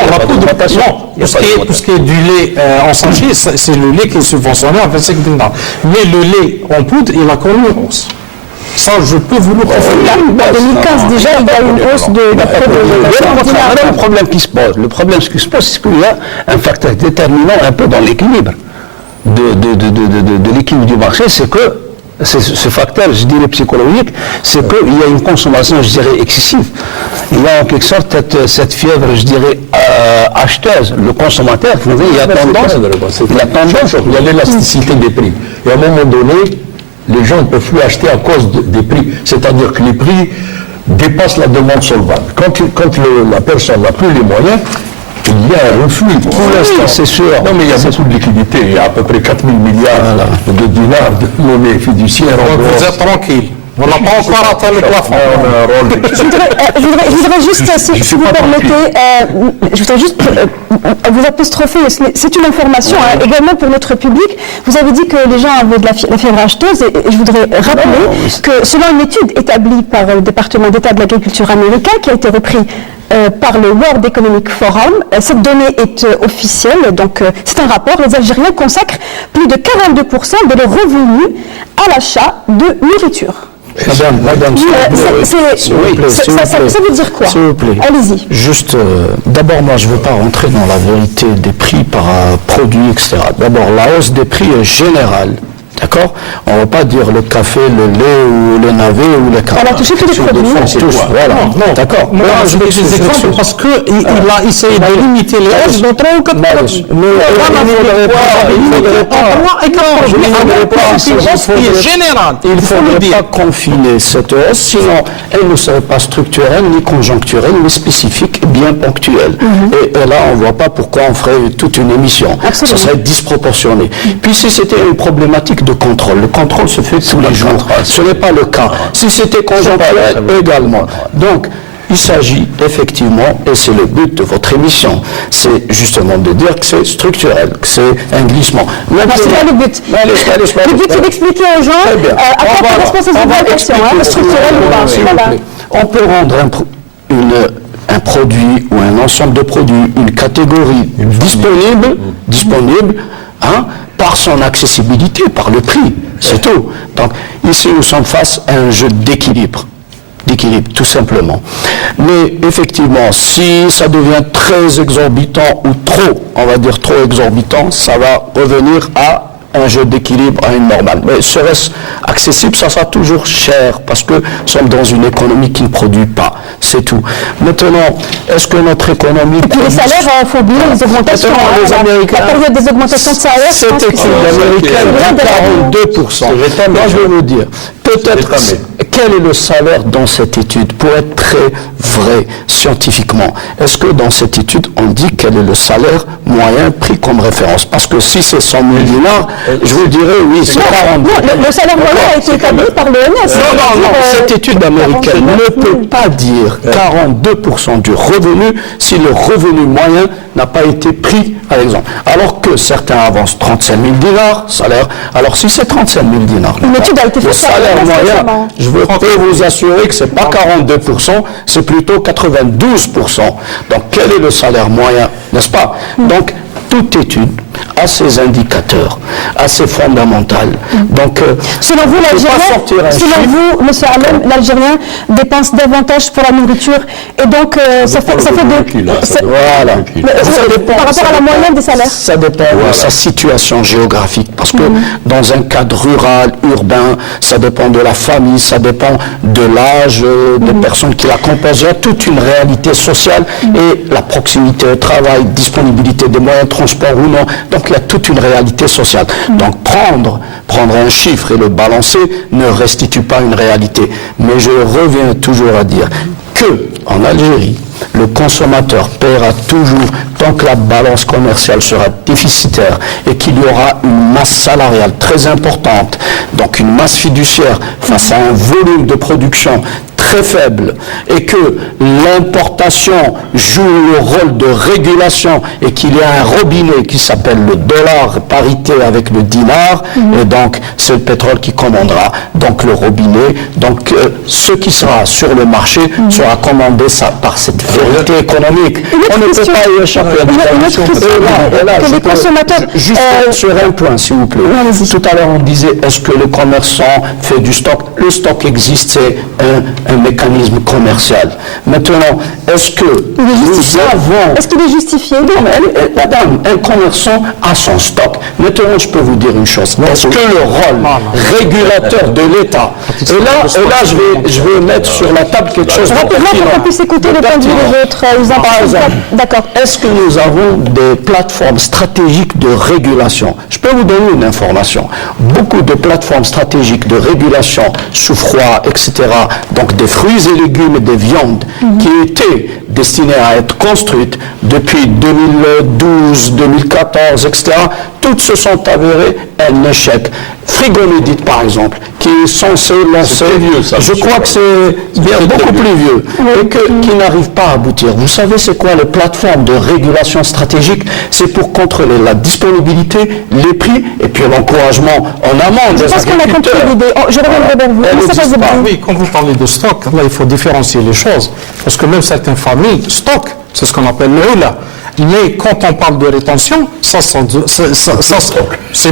tout ce qui est du lait en sachet, c'est le lait qui est subventionné à 25 dinars. Mais le lait en poudre, il a connu une hausse. Ça, je peux vous le confirmer. En 2015, déjà, il y a une hausse de près de... Le problème qui se pose, c'est qu'il y a un facteur déterminant un peu dans l'équilibre de l'équilibre du marché, c'est que ce facteur, je dirais psychologique, c'est qu'il y a une consommation, je dirais, excessive. Il y a en quelque sorte cette fièvre, je dirais, acheteuse. Le consommateur, il y a tendance, il y a l'élasticité des prix. Et à un moment donné, les gens ne peuvent plus acheter à cause des prix. C'est-à-dire que les prix dépassent la demande solvable. Quand la personne n'a plus les moyens, il y a un reflux. Pour l'instant, c'est sûr. Non, mais il y a beaucoup de liquidités. Il y a à peu près 4 000 milliards de dinars de monnaie fiduciaire. Donc vous êtes tranquille. On n'a pas encore atteint le plafond. Je voudrais juste, si vous permettez, je voudrais juste vous apostropher. C'est une information également pour notre public. Vous avez dit que les gens avaient de la fièvre acheteuse et je voudrais rappeler que selon une étude établie par le département d'État de l'agriculture américain qui a été repris par le World Economic Forum, cette donnée est officielle, donc c'est un rapport. Les Algériens consacrent plus de 42% de leurs revenus à l'achat de nourriture. Madame, ça veut dire quoi? S'il vous plaît. Allez-y. Juste, d'abord, moi, je ne veux pas rentrer dans la vérité des prix par produit, etc. D'abord, la hausse des prix est générale. D'accord? On ne va pas dire le café, le lait ou le navet ou le café. On a touché tous les produits. Voilà. Non, d'accord. Moi, je vais des exemples parce qu'il a essayé de limiter les hausses dans 3 ou 4 produits. Il ne faudrait pas confiner cette hausse, sinon elle ne serait pas structurelle, ni conjoncturelle, ni spécifique, bien ponctuelle. Et là, on ne voit pas pourquoi on ferait toute une émission. Ça serait disproportionné. Puis si c'était une problématique de contrôle, le contrôle se fait tous les jours. Ce n'est pas le cas. Si c'était conjoncturel, également. Donc, il s'agit effectivement, et c'est le but de votre émission, c'est justement de dire que c'est structurel, que c'est un glissement. C'est pas le but. Le but, c'est d'expliquer aux gens à quoi correspond ces augmentations, structurelles ou pas. On peut rendre un produit ou un ensemble de produits, une catégorie disponible, par son accessibilité, par le prix, c'est tout. Donc ici nous sommes face à un jeu d'équilibre, tout simplement. Mais effectivement, si ça devient très exorbitant ou trop, on va dire trop exorbitant, ça va revenir à un jeu d'équilibre, à une normale. Mais serait-ce accessible, ça sera toujours cher, parce que nous sommes dans une économie qui ne produit pas, c'est tout. Maintenant, est-ce que notre économie... Et puis les salaires, il faut oublier les augmentations. Les Américains, la période des augmentations de salaire, cette étude américaine de 42%. Moi, je vais vous dire, peut-être quel est le salaire dans cette étude pour être très vrai scientifiquement. Est-ce que dans cette étude on dit quel est le salaire moyen pris comme référence? Parce que si c'est 100 000 dinars, je vous dirais oui, c'est 42. Le salaire moyen a été établi par l'ONS. Non, cette étude américaine ne peut pas dire 42% du revenu si le revenu moyen n'a pas été pris, par exemple. Alors que certains avancent 35 000 dinars, salaire. Alors si c'est 35 000 dinars, le salaire moyen, je peux vous assurer que ce n'est pas 42%, c'est plutôt 92%. Donc quel est le salaire moyen, n'est-ce pas? Donc toute étude a ses indicateurs, a ses fondamentales. Donc, selon vous, M. Alem, l'Algérien dépense davantage pour la nourriture et donc ça fait voilà. Par rapport à la moyenne des salaires. Ça dépend de sa situation géographique, parce que dans un cadre rural, urbain, ça dépend de la famille, ça dépend de l'âge des personnes qui la composent. Il y a toute une réalité sociale et la proximité au travail, disponibilité des moyens de transport ou non. Donc il y a toute une réalité sociale. Donc prendre un chiffre et le balancer ne restitue pas une réalité. Mais je reviens toujours à dire que en Algérie, le consommateur paiera toujours tant que la balance commerciale sera déficitaire et qu'il y aura une masse salariale très importante, donc une masse fiduciaire face à un volume de production très faible et que l'importation joue le rôle de régulation et qu'il y a un robinet qui s'appelle le dollar parité avec le dinar et donc c'est le pétrole qui commandera donc le robinet, donc ce qui sera sur le marché sera commandé par cette vérité économique. On ne peut pas y échapper. Les consommateurs... Juste sur un point s'il vous plaît. Tout à l'heure on disait est-ce que le commerçant fait du stock? Le stock existe, c'est un mécanisme commercial. Maintenant, est-ce que nous avons... Est-ce qu'il est justifié? Madame, un commerçant a son stock. Maintenant, je peux vous dire une chose. Est-ce que le rôle régulateur de l'État... Et là, je vais mettre sur la table quelque chose de pertinent. Pour qu'on puisse écouter le point de vue des autres. D'accord. Est-ce que nous avons des plateformes stratégiques de régulation? Je peux vous donner une information. Beaucoup de plateformes stratégiques de régulation sous froid, etc., donc des fruits et légumes et des viandes qui étaient destinées à être construites depuis 2012, 2014, etc., toutes se sont avérées un échec. Frigomédite, par exemple, qui est censé lancer, vieux, ça, je crois que c'est bien beaucoup plus vieux, et qui n'arrive pas à aboutir. Vous savez, c'est quoi les plateformes de régulation stratégique? C'est pour contrôler la disponibilité, les prix, et puis l'encouragement en amont des agriculteurs. Je pense qu'on a compris l'idée. Je reviendrai vers vous. Oui, quand vous parlez de stock, là, il faut différencier les choses. Parce que même certaines familles stockent, c'est ce qu'on appelle le hula. Mais quand on parle de rétention, c'est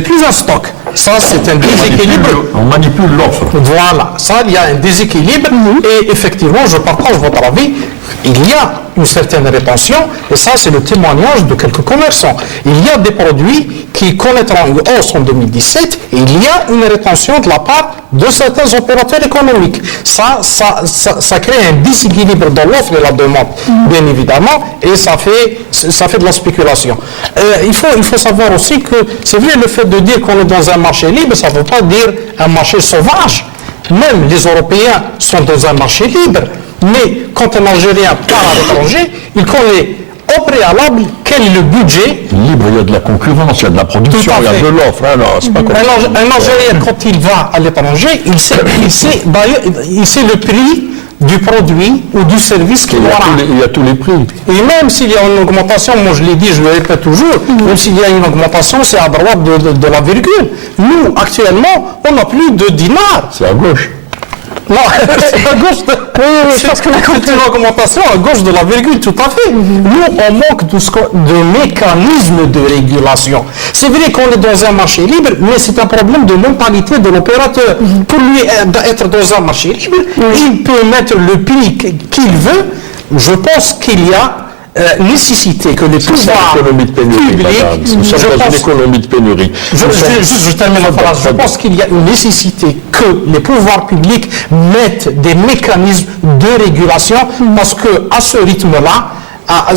plus un stock. Ça, c'est un déséquilibre. On manipule l'offre. Voilà, ça, il y a un déséquilibre. Et effectivement, je partage votre avis. Il y a une certaine rétention, et ça, c'est le témoignage de quelques commerçants. Il y a des produits qui connaîtront une hausse en 2017, et il y a une rétention de la part de certains opérateurs économiques. Ça crée un déséquilibre dans l'offre et la demande, bien évidemment, et ça fait de la spéculation. Il faut savoir aussi que, c'est vrai, le fait de dire qu'on est dans un marché libre, ça ne veut pas dire un marché sauvage. Même les Européens sont dans un marché libre. Mais quand un Algérien part à l'étranger, il connaît au préalable quel est le budget. Libre, il y a de la concurrence, il y a de la production, il y a de l'offre. Un Algérien, quand il va à l'étranger, il sait le prix du produit ou du service qu'il aura. Il y a tous les prix. Et même s'il y a une augmentation, moi je l'ai dit, je le répète toujours, même s'il y a une augmentation, c'est à droite de la virgule. Nous, actuellement, on n'a plus de dinars. C'est à gauche. Non, c'est à gauche de... C'est une augmentation à gauche de la virgule, tout à fait. Nous, on manque de mécanismes de régulation. C'est vrai qu'on est dans un marché libre, mais c'est un problème de mentalité de l'opérateur. Pour lui être dans un marché libre, il peut mettre le prix qu'il veut. Je pense qu'il y a nécessité que les pouvoirs publics... Nous sommes dans une économie de pénurie. Je termine la phrase. Je pense qu'il y a une nécessité que les pouvoirs publics mettent des mécanismes de régulation parce qu'à ce rythme-là, à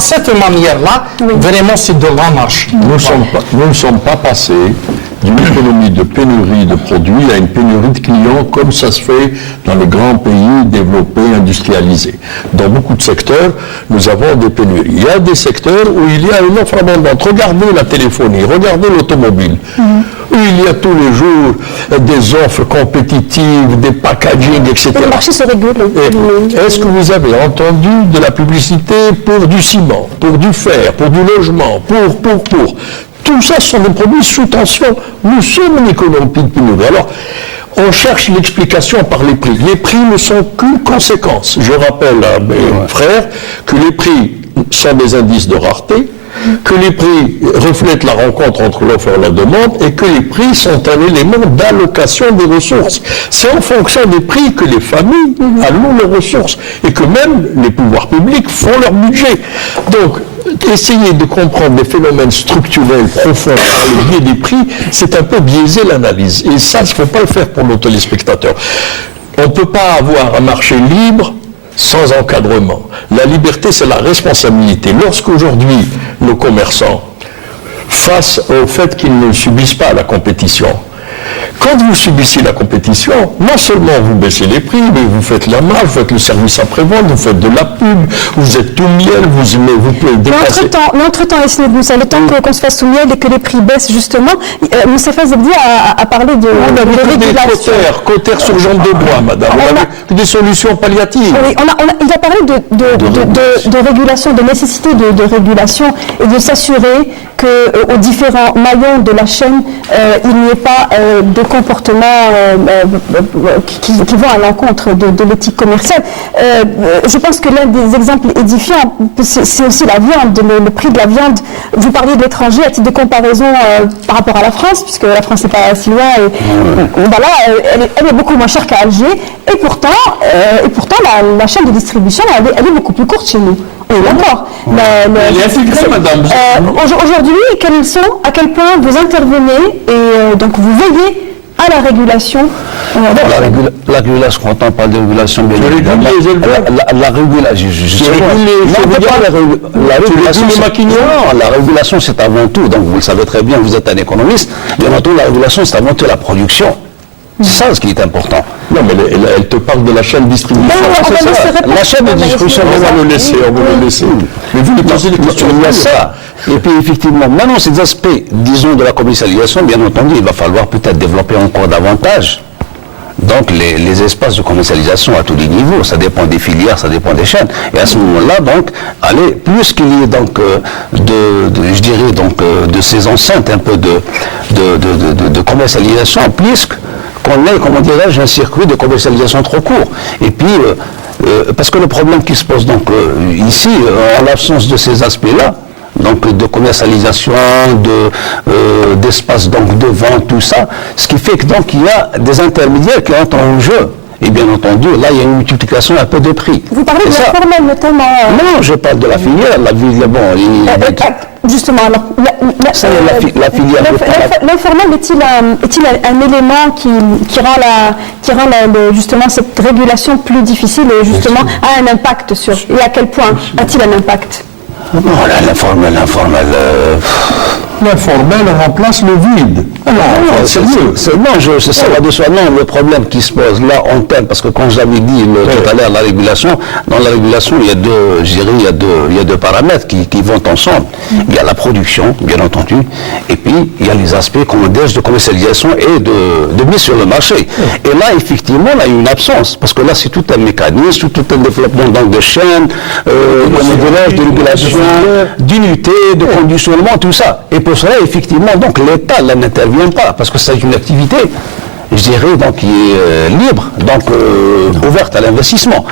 cette manière-là, vraiment c'est de l'anarchie. Nous ne sommes pas passés d'une économie de pénurie de produits à une pénurie de clients comme ça se fait dans les grands pays développés, industrialisés. Dans beaucoup de secteurs, nous avons des pénuries. Il y a des secteurs où il y a une offre abondante. Regardez la téléphonie, regardez l'automobile, où il y a tous les jours des offres compétitives, des packaging, etc. Le marché se régule. Est-ce que vous avez entendu de la publicité pour du ciment, pour du fer, pour du logement, pour tout ça, ce sont des produits sous tension. Nous sommes une économie de pénurie. Alors, on cherche l'explication par les prix. Les prix ne sont qu'une conséquence. Je rappelle à mes frères que les prix sont des indices de rareté, que les prix reflètent la rencontre entre l'offre et la demande et que les prix sont un élément d'allocation des ressources. C'est en fonction des prix que les familles allouent leurs ressources et que même les pouvoirs publics font leur budget. Donc, essayer de comprendre des phénomènes structurels profonds par le biais des prix, c'est un peu biaiser l'analyse. Et ça, il ne faut pas le faire pour nos téléspectateurs. On ne peut pas avoir un marché libre sans encadrement. La liberté, c'est la responsabilité. Lorsqu'aujourd'hui, nos commerçants, face au fait qu'ils ne subissent pas la compétition, quand vous subissez la compétition, non seulement vous baissez les prix, mais vous faites la marge, vous faites le service après-vente, vous faites de la pub, vous êtes tout miel, vous pouvez dépasser. Mais entre-temps, Yasmine Moussa, le temps qu'on se fasse tout miel et que les prix baissent justement, Moussa Fazebdi a parlé de régulation. Cotères sur jambes de bois, madame. On a des solutions palliatives. Oui, il a parlé de régulation, de nécessité de régulation et de s'assurer qu'aux différents maillons de la chaîne, il n'y ait pas de comportements qui vont à l'encontre de l'éthique commerciale. Je pense que l'un des exemples édifiants, c'est aussi la viande, le prix de la viande. Vous parliez de l'étranger à titre de comparaison par rapport à la France, puisque la France n'est pas si loin. Elle est beaucoup moins chère qu'à Alger. Et pourtant la chaîne de distribution, elle est beaucoup plus courte chez nous. Et d'accord. Elle est intégrée, madame. Aujourd'hui, à quel point vous intervenez et donc vous veillez à la régulation. La régulation, quand on parle de régulation, bien évidemment, la régulation, c'est avant tout, donc vous le savez très bien, vous êtes un économiste, bien entendu, la régulation, c'est avant tout la production. C'est ça ce qui est important. Non, mais elle te parle de la chaîne de distribution. C'est ça. La chaîne de distribution, on va le laisser, Mais vous lui posez des questions. Il y a ça. Et puis effectivement, maintenant ces aspects, disons, de la commercialisation, bien entendu, il va falloir peut-être développer encore davantage. Donc les espaces de commercialisation à tous les niveaux, ça dépend des filières, ça dépend des chaînes. Et à ce moment-là, donc, allez, plus qu'il y ait donc je dirais donc de ces enceintes un peu de commercialisation, plus qu'on ait, comment dirais-je, un circuit de commercialisation trop court. Et puis parce que le problème qui se pose donc ici, en l'absence de ces aspects-là, donc de commercialisation, d'espace donc de vente, tout ça, ce qui fait que donc il y a des intermédiaires qui entrent en jeu. Et bien entendu, là, il y a une multiplication un peu de prix. Vous parlez de l'informel notamment. Non, je parle de la filière. La ville, bon, justement, alors, la filière. L'informel est-il un élément qui rend justement cette régulation plus difficile et justement a un impact sur. Et à quel point a-t-il un impact? L'informel. L'informel remplace le vide. C'est mieux. Ça va de soi. Non, le problème qui se pose là en termes, parce que quand j'avais dit tout à l'heure la régulation, dans la régulation, il y a deux paramètres qui vont ensemble. Il y a la production, bien entendu, et puis il y a les aspects de commercialisation et de mise sur le marché. Et là, effectivement, il y a une absence, parce que là, c'est tout un mécanisme, tout un développement donc de chaînes, de régulation, d'unité, de conditionnement, tout ça. Et pour cela, effectivement, donc l'État là n'intervient pas, parce que c'est une activité, je dirais, donc qui est libre, donc ouverte à l'investissement.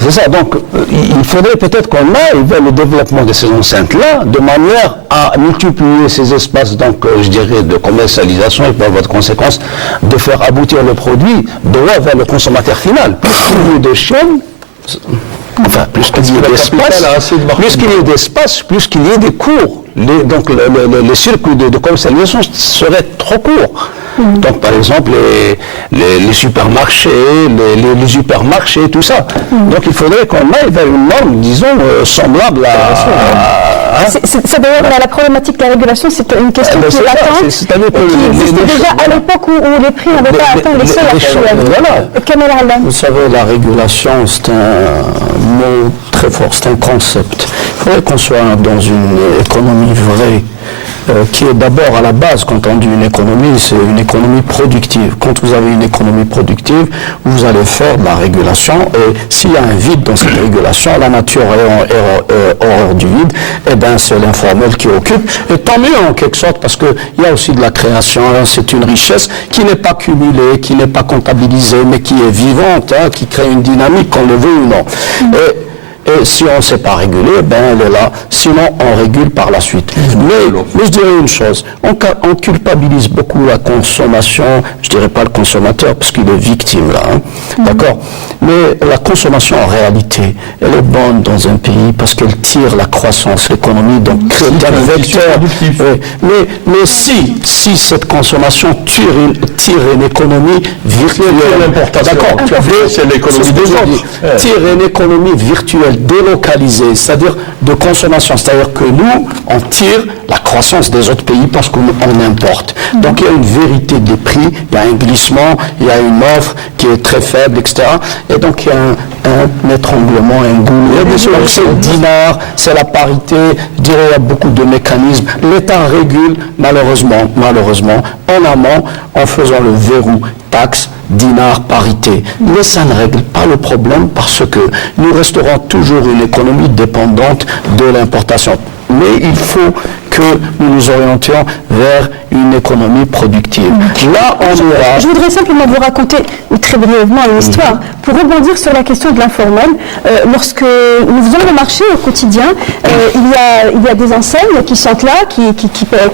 C'est ça, donc il faudrait peut-être qu'on aille vers le développement de ces enceintes-là, de manière à multiplier ces espaces, donc je dirais, de commercialisation, et par votre conséquence, de faire aboutir le produit droit vers le consommateur final. Plus qu'il y ait de chaînes, enfin, plus qu'il y ait d'espace, plus qu'il y ait des cours. Donc les circuits de commercialisation seraient trop courts. Donc par exemple les supermarchés, les hypermarchés, tout ça. Donc il faudrait qu'on aille vers une norme, disons, semblable à... C'est d'ailleurs la problématique de la régulation, c'est une question qui est latente, qui existait déjà à l'époque où les prix n'avaient pas atteint les seuils actuels. Vous savez, la régulation, c'est un mot très fort, c'est un concept. Il faudrait qu'on soit dans une économie vraie, qui est d'abord à la base, quand on dit une économie, c'est une économie productive. Quand vous avez une économie productive, vous allez faire de la régulation, et s'il y a un vide dans cette régulation, la nature est horreur du vide, et bien c'est l'informel qui occupe, et tant mieux en quelque sorte, parce qu'il y a aussi de la création, c'est une richesse qui n'est pas cumulée, qui n'est pas comptabilisée, mais qui est vivante, qui crée une dynamique, qu'on le veut ou non. Et si on ne sait pas réguler, ben elle est là. Sinon, on régule par la suite. Mais je dirais une chose, on culpabilise beaucoup la consommation, je dirais pas le consommateur, parce qu'il est victime là, d'accord. Mais la consommation, en réalité, elle est bonne dans un pays parce qu'elle tire la croissance, l'économie, donc crée un vecteur. Mais si cette consommation tire une économie virtuelle, d'accord, c'est l'économie des autres. Tire une économie virtuelle délocalisée, c'est-à-dire de consommation, c'est-à-dire que nous, on tire la croissance des autres pays parce qu'on importe. Donc il y a une vérité des prix, il y a un glissement, il y a une offre qui est très faible, etc. Et donc il y a un étranglement, un goulot. Donc c'est le dinar, c'est la parité, je dirais il y a beaucoup de mécanismes. L'État régule, malheureusement, en amont, en faisant le verrou taxe, dinar, parité. Mais ça ne règle pas le problème parce que nous resterons toujours une économie dépendante de l'importation. Mais il faut que nous nous orientions vers une économie productive. Là, on ira... Je voudrais simplement vous raconter très brièvement une histoire pour rebondir sur la question de l'informel. Lorsque nous faisons le marché au quotidien, il y a des enseignes qui sont là, qui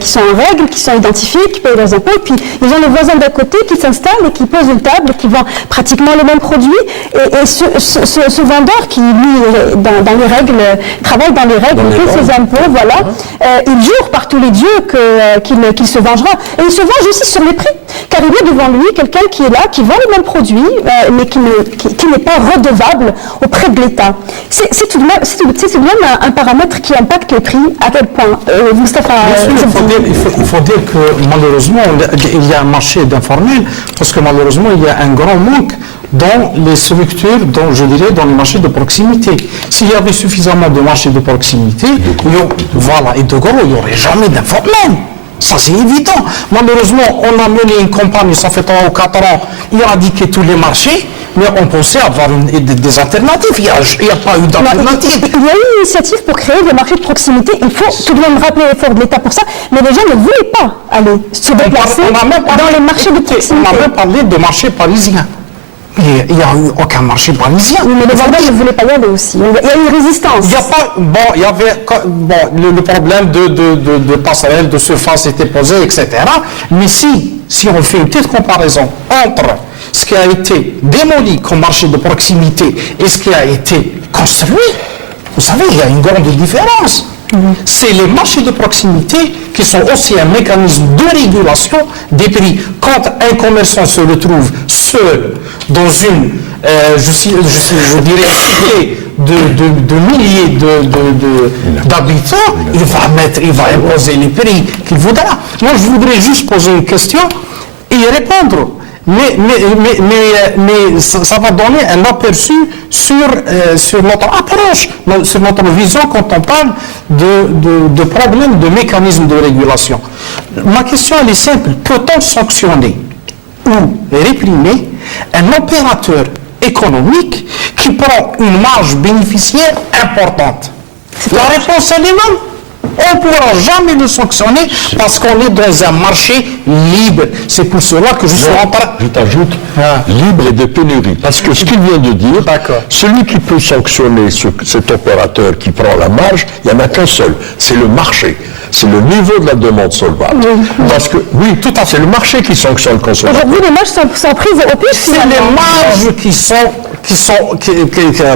sont en règle, qui sont identifiées, qui payent leurs impôts, et puis ils ont les voisins d'à côté qui s'installent et qui posent une table, qui vendent pratiquement les mêmes produits, et ce vendeur qui, lui, dans les règles, travaille dans les règles, paie ses impôts, voilà, il jure par tous les dieux qu'il se vengera. Et il se venge aussi sur les prix, car il y a devant lui quelqu'un qui est là, qui vend les mêmes produits, mais qui qui n'est pas redevable auprès de l'État. C'est tout de même un paramètre qui impacte les prix. À quel point Moustapha, il faut dire que malheureusement, il y a un marché d'informel, parce que malheureusement, il y a un grand manque dans les structures, dans les marchés de proximité. S'il y avait suffisamment de marchés de proximité, et de gros, il n'y aurait jamais d'informel. Ça, c'est évident. Malheureusement, on a mené une campagne, ça fait 3 ou 4 ans, éradiquer tous les marchés, mais on pensait avoir des alternatives. Il n'y a pas eu d'alternative. Il y a eu une initiative pour créer des marchés de proximité. Il faut tout de même rappeler l'effort de l'État pour ça, mais les gens ne voulaient pas aller se déplacer dans les marchés de proximité. On a même parlé de marché parisien. Il n'y a eu aucun marché parisien. Oui, mais les vendeurs ne voulaient pas y aller aussi. Il y a eu une résistance. Il y avait le problème de passerelle, de surface était posé, etc. Mais si on fait une petite comparaison entre ce qui a été démoli comme marché de proximité et ce qui a été construit, vous savez, il y a une grande différence. C'est les marchés de proximité qui sont aussi un mécanisme de régulation des prix. Quand un commerçant se retrouve seul dans une, je dirais, cité de milliers d'habitants, il va imposer les prix qu'il voudra. Moi, je voudrais juste poser une question et y répondre. Mais ça va donner un aperçu sur notre approche, sur notre vision quand on parle de problèmes, de mécanismes de régulation. Ma question, elle est simple. Peut-on sanctionner ou réprimer un opérateur économique qui prend une marge bénéficiaire importante? La réponse, elle est non. On ne pourra jamais le sanctionner parce qu'on est dans un marché libre. C'est pour cela que je suis en train... Je t'ajoute, libre et de pénurie. Parce que ce qu'il vient de dire, celui qui peut sanctionner cet opérateur qui prend la marge, il n'y en a qu'un seul, c'est le marché. C'est le niveau de la demande solvable. Parce que, oui, tout à fait, c'est le marché qui sanctionne le consommateur. Aujourd'hui, les marges sont prises au pif. C'est les marges qui sont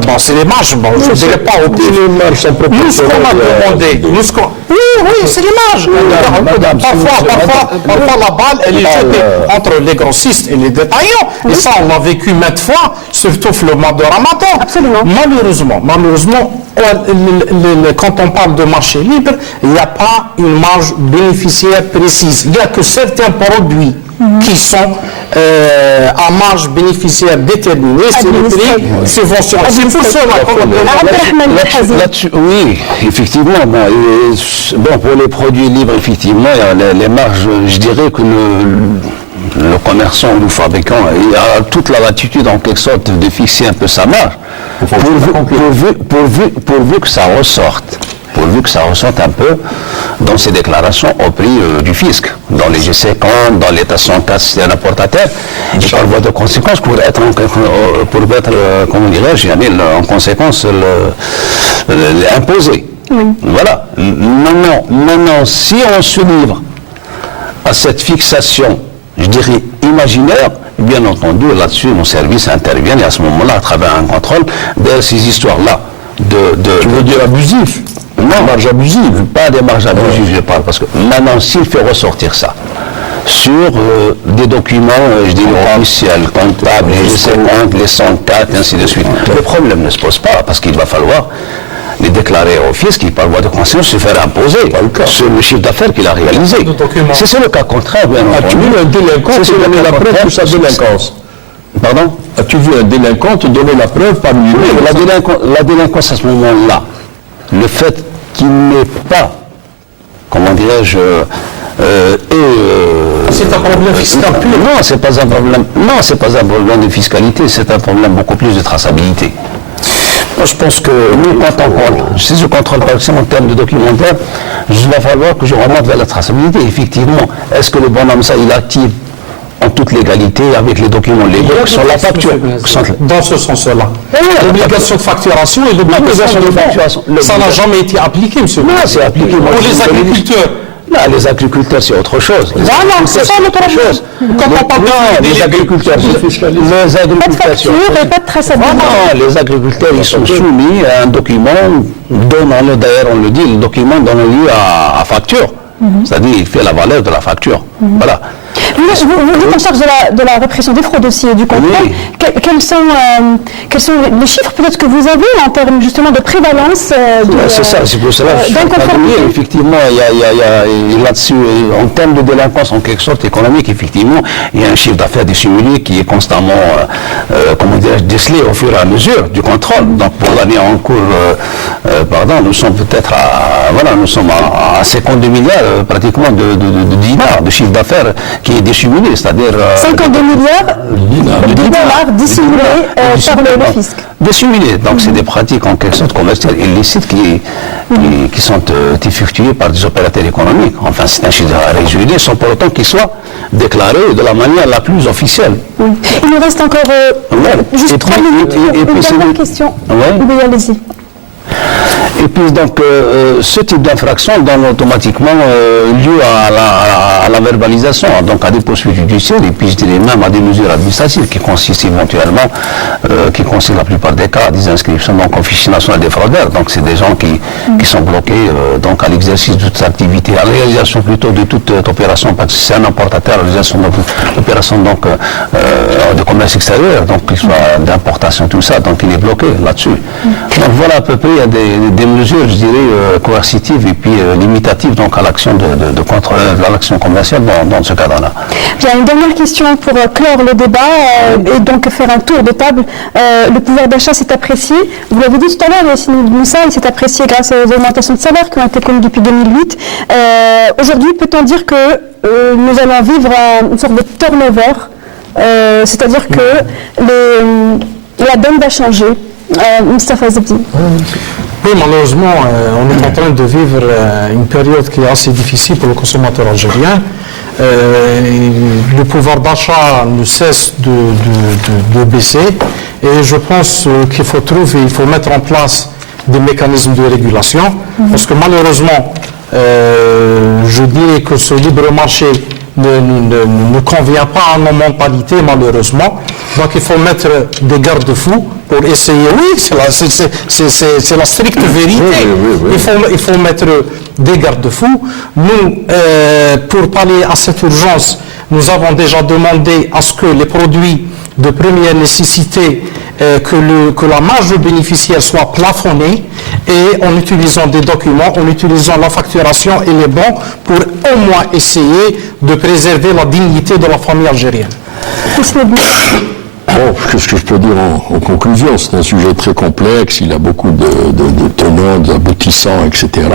bon, c'est les marges, bon, je ne dirais pas au pif. Les marges sont nous, ce qu'on a demandé, oui, c'est les marges. Parfois, la balle, elle est jetée entre les grossistes et les détaillants. Et ça, on l'a vécu maintes fois, surtout le mois de Ramadan. Absolument. Malheureusement, quand on parle de marché libre, il n'y a pas une marge bénéficiaire précise. Il n'y a que certains produits qui sont à marge bénéficiaire déterminée, c'est le prix subventionné. C'est pour cela là-dessus, oui, effectivement. Bon, pour les produits libres, effectivement, les marges, je dirais que le commerçant ou le fabricant, il a toute la latitude en quelque sorte de fixer un peu sa marge, pourvu que ça ressorte. Pourvu que ça ressorte un peu dans ses déclarations au prix du fisc, dans les G50, dans l'État 104, c'est un importateur, et par voie de conséquence, pour être comment dirais-je, en conséquence, imposé. Voilà. Maintenant, si on se livre à cette fixation, je dirais, imaginaire, bien entendu, là-dessus, nos services interviennent, et à ce moment-là, à travers un contrôle, de ces histoires-là. Tu veux dire abusif? Non, marge abusive, pas des marges abusives, je parle, parce que maintenant, s'il fait ressortir ça sur des documents, je dis officiels, comptables, les G50, les 104, et ainsi de suite, le problème ne se pose pas, parce qu'il va falloir les déclarer au fisc, qui par voie de conscience se faire imposer sur le chiffre d'affaires qu'il a réalisé. C'est le cas contraire, bien entendu. As-tu vu un délinquant te donner la preuve de sa délinquance? Pardon? As-tu vu un délinquant te donner la preuve par lui-même? La délinquance à ce moment-là, le fait qu'il n'ait pas, comment dirais-je, c'est un problème fiscal pur. Non, c'est pas un problème. Non, c'est pas un problème de fiscalité, c'est un problème beaucoup plus de traçabilité. Moi, je pense que nous, quand si je contrôle par exemple en termes de documentaire, il va falloir que je remonte vers la traçabilité. Effectivement, est-ce que le bonhomme ça, il active en toute légalité avec les documents légaux qui sont la facture. Dans ce sens-là. L'obligation de facturation et l'obligation de facturation. Ça n'a jamais été appliqué, monsieur. Non, c'est appliqué. Pour les agriculteurs. Non, les agriculteurs, c'est autre chose. Non, c'est ça l'autre chose. Quand on parle des agriculteurs, pas de facture et pas de traçabilité. Non, les agriculteurs, ils sont soumis à un document donnant-le, d'ailleurs, on le dit, le document donnant lieu à facture. C'est-à-dire, il fait la valeur de la facture. Voilà. Vous êtes en charge de la répression des fraudes aussi et du contrôle. Oui. Quels sont les chiffres peut-être que vous avez en termes justement de prévalence c'est ça, c'est pour cela que je suis effectivement, il y a là-dessus, en termes de délinquance en quelque sorte économique, effectivement, il y a un chiffre d'affaires dissimulé qui est constamment, décelé au fur et à mesure du contrôle. Donc pour l'année en cours, nous sommes peut-être à 52 milliards pratiquement de dinars de chiffre d'affaires qui est dissimulé, c'est-à-dire 52 milliards de dollars dissimulés par le fisc. Dissimulés, donc c'est des pratiques en quelque sorte commerciales illicites qui sont effectuées par des opérateurs économiques. Enfin, c'est un chiffre d'affaires résumé, sans pour autant qu'il soit déclaré de la manière la plus officielle. Oui. Il nous reste encore juste 3 minutes pour une dernière question. Oui, allez-y. Et puis donc ce type d'infraction donne automatiquement lieu à la verbalisation, donc à des poursuites judiciaires et puis je dirais même à des mesures administratives qui consistent éventuellement, la plupart des cas à des inscriptions donc au fichier national des fraudeurs. Donc c'est des gens qui sont bloqués donc à l'exercice de toute activité, à la réalisation plutôt de toute opération, parce que c'est un importateur, à la réalisation d'opérations donc de commerce extérieur, donc qu'il soit d'importation, tout ça, donc il est bloqué là-dessus. Donc voilà à peu près, il y a des mesures, je dirais, coercitives et puis limitatives donc à l'action de contrôle, à l'action commerciale dans ce cadre-là. J'ai une dernière question pour clore le débat et donc faire un tour de table. Le pouvoir d'achat s'est apprécié. Vous l'avez dit tout à l'heure, Yassine Moussa, il s'est apprécié grâce aux augmentations de salaire qui ont été connues depuis 2008. Aujourd'hui, peut-on dire que nous allons vivre une sorte de turnover, c'est-à-dire que la donne va changer? Moustapha Zebdi. Oui, malheureusement, on est en train de vivre une période qui est assez difficile pour le consommateur algérien. Le pouvoir d'achat ne cesse de baisser et je pense qu'il faut mettre en place des mécanismes de régulation parce que malheureusement, je dirais que ce libre marché ne convient pas à nos mentalités malheureusement. Donc il faut mettre des garde-fous pour essayer, oui, c'est la stricte vérité. Il faut mettre des garde-fous. Nous, pour pallier à cette urgence, nous avons déjà demandé à ce que les produits de première nécessité, que la marge bénéficiaire soit plafonnée et en utilisant des documents, en utilisant la facturation et les bons pour au moins essayer de préserver la dignité de la famille algérienne. Bon, qu'est-ce que je peux dire en conclusion? C'est un sujet très complexe, il y a beaucoup de tenants, d'aboutissants, etc.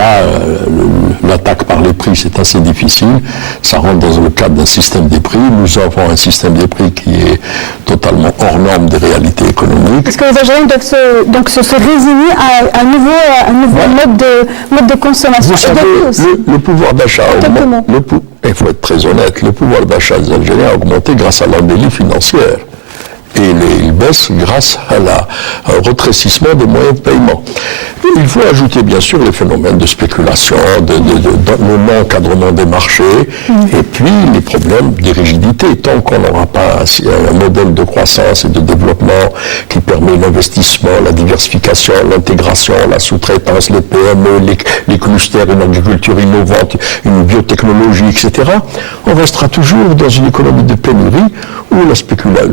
L'attaque par les prix, c'est assez difficile. Ça rentre dans le cadre d'un système des prix. Nous avons un système des prix qui est totalement hors norme des réalités économiques. Est-ce que les Algériens doivent se résigner à un nouveau mode de consommation? Vous savez, le pouvoir d'achat il faut être très honnête, le pouvoir d'achat des Algériens a augmenté grâce à l'embellie financière. Et il baisse grâce au rétrécissement des moyens de paiement. Et il faut ajouter bien sûr les phénomènes de spéculation, de non-encadrement des marchés, et puis les problèmes de rigidité. Tant qu'on n'aura pas un modèle de croissance et de développement qui permet l'investissement, la diversification, l'intégration, la sous-traitance, les PME, les clusters, une agriculture innovante, une biotechnologie, etc., on restera toujours dans une économie de pénurie où le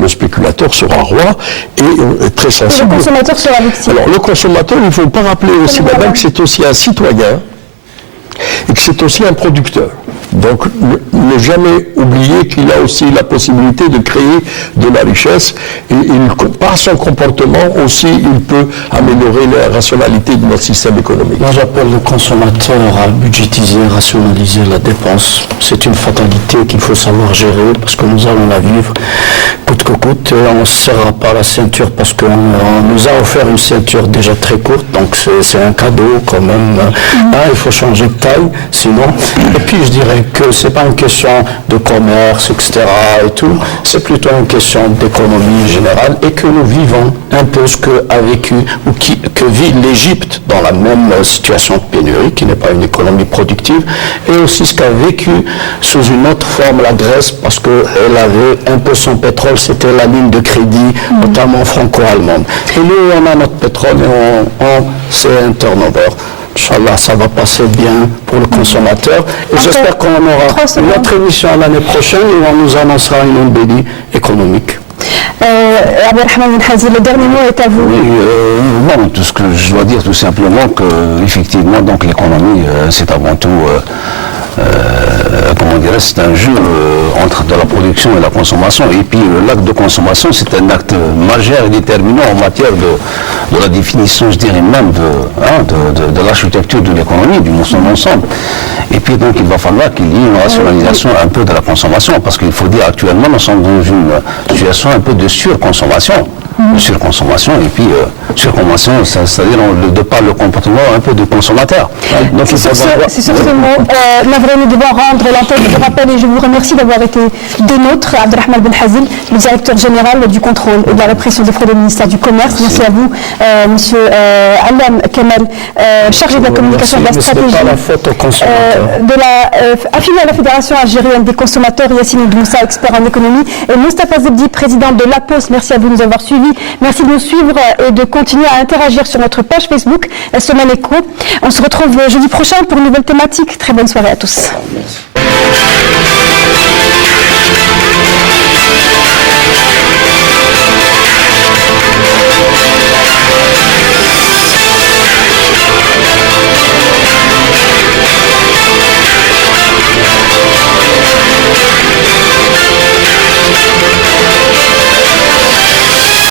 spéculateur sera roi et très sensible. Et le consommateur sera victime. Alors le consommateur, il ne faut pas rappeler aussi madame que c'est aussi un citoyen et que c'est aussi un producteur. Donc ne jamais oublier qu'il a aussi la possibilité de créer de la richesse et par son comportement aussi il peut améliorer la rationalité de notre système économique. Moi j'appelle le consommateur à budgétiser, rationaliser la dépense. C'est une fatalité qu'il faut savoir gérer parce que nous allons la vivre coûte que coûte. On ne se serrera pas la ceinture parce qu'on nous a offert une ceinture déjà très courte, donc c'est un cadeau quand même. Il faut changer de taille sinon. Et puis je dirais que c'est pas une question de commerce, etc. et tout, c'est plutôt une question d'économie générale et que nous vivons un peu ce que a vécu ou que vit l'Égypte dans la même situation de pénurie, qui n'est pas une économie productive, et aussi ce qu'a vécu sous une autre forme la Grèce, parce qu'elle avait un peu son pétrole, c'était la ligne de crédit, notamment franco-allemande. Et nous, on a notre pétrole et c'est un turnover. Inch'Allah, ça va passer bien pour le consommateur. Et j'espère qu'on aura notre émission l'année prochaine où on nous annoncera une embellie économique. Abdelrahman Ben Hazil, le dernier mot est à vous. Oui, bon, tout ce que je dois dire tout simplement que effectivement donc l'économie c'est avant tout comment dirais, c'est un jeu entre de la production et la consommation. Et puis l'acte de consommation, c'est un acte majeur et déterminant en matière de la définition, je dirais même, de l'architecture de l'économie, du son ensemble. Et puis donc il va falloir qu'il y ait une rationalisation un peu de la consommation, parce qu'il faut dire actuellement nous sommes dans une situation un peu de surconsommation. Surconsommation et puis surconsommation, c'est-à-dire de par le comportement un peu du consommateur. Donc c'est sur ce mot, navré, nous devons rendre l'antenne de rappel et je vous remercie d'avoir été des nôtres. Abdelrahman Ben Hazil, le directeur général du contrôle et de la répression des fraudes au ministère du Commerce. Merci à vous, monsieur Alam Kemal, chargé de la communication et de la stratégie affilié à la Fédération algérienne des consommateurs, Yassine Moussa, expert en économie, et Moustapha Zebdi, président de l'APOS. Merci à vous de nous avoir suivis. Merci de nous suivre et de continuer à interagir sur notre page Facebook, La Semaine Éco. On se retrouve jeudi prochain pour une nouvelle thématique. Très bonne soirée à tous. Merci.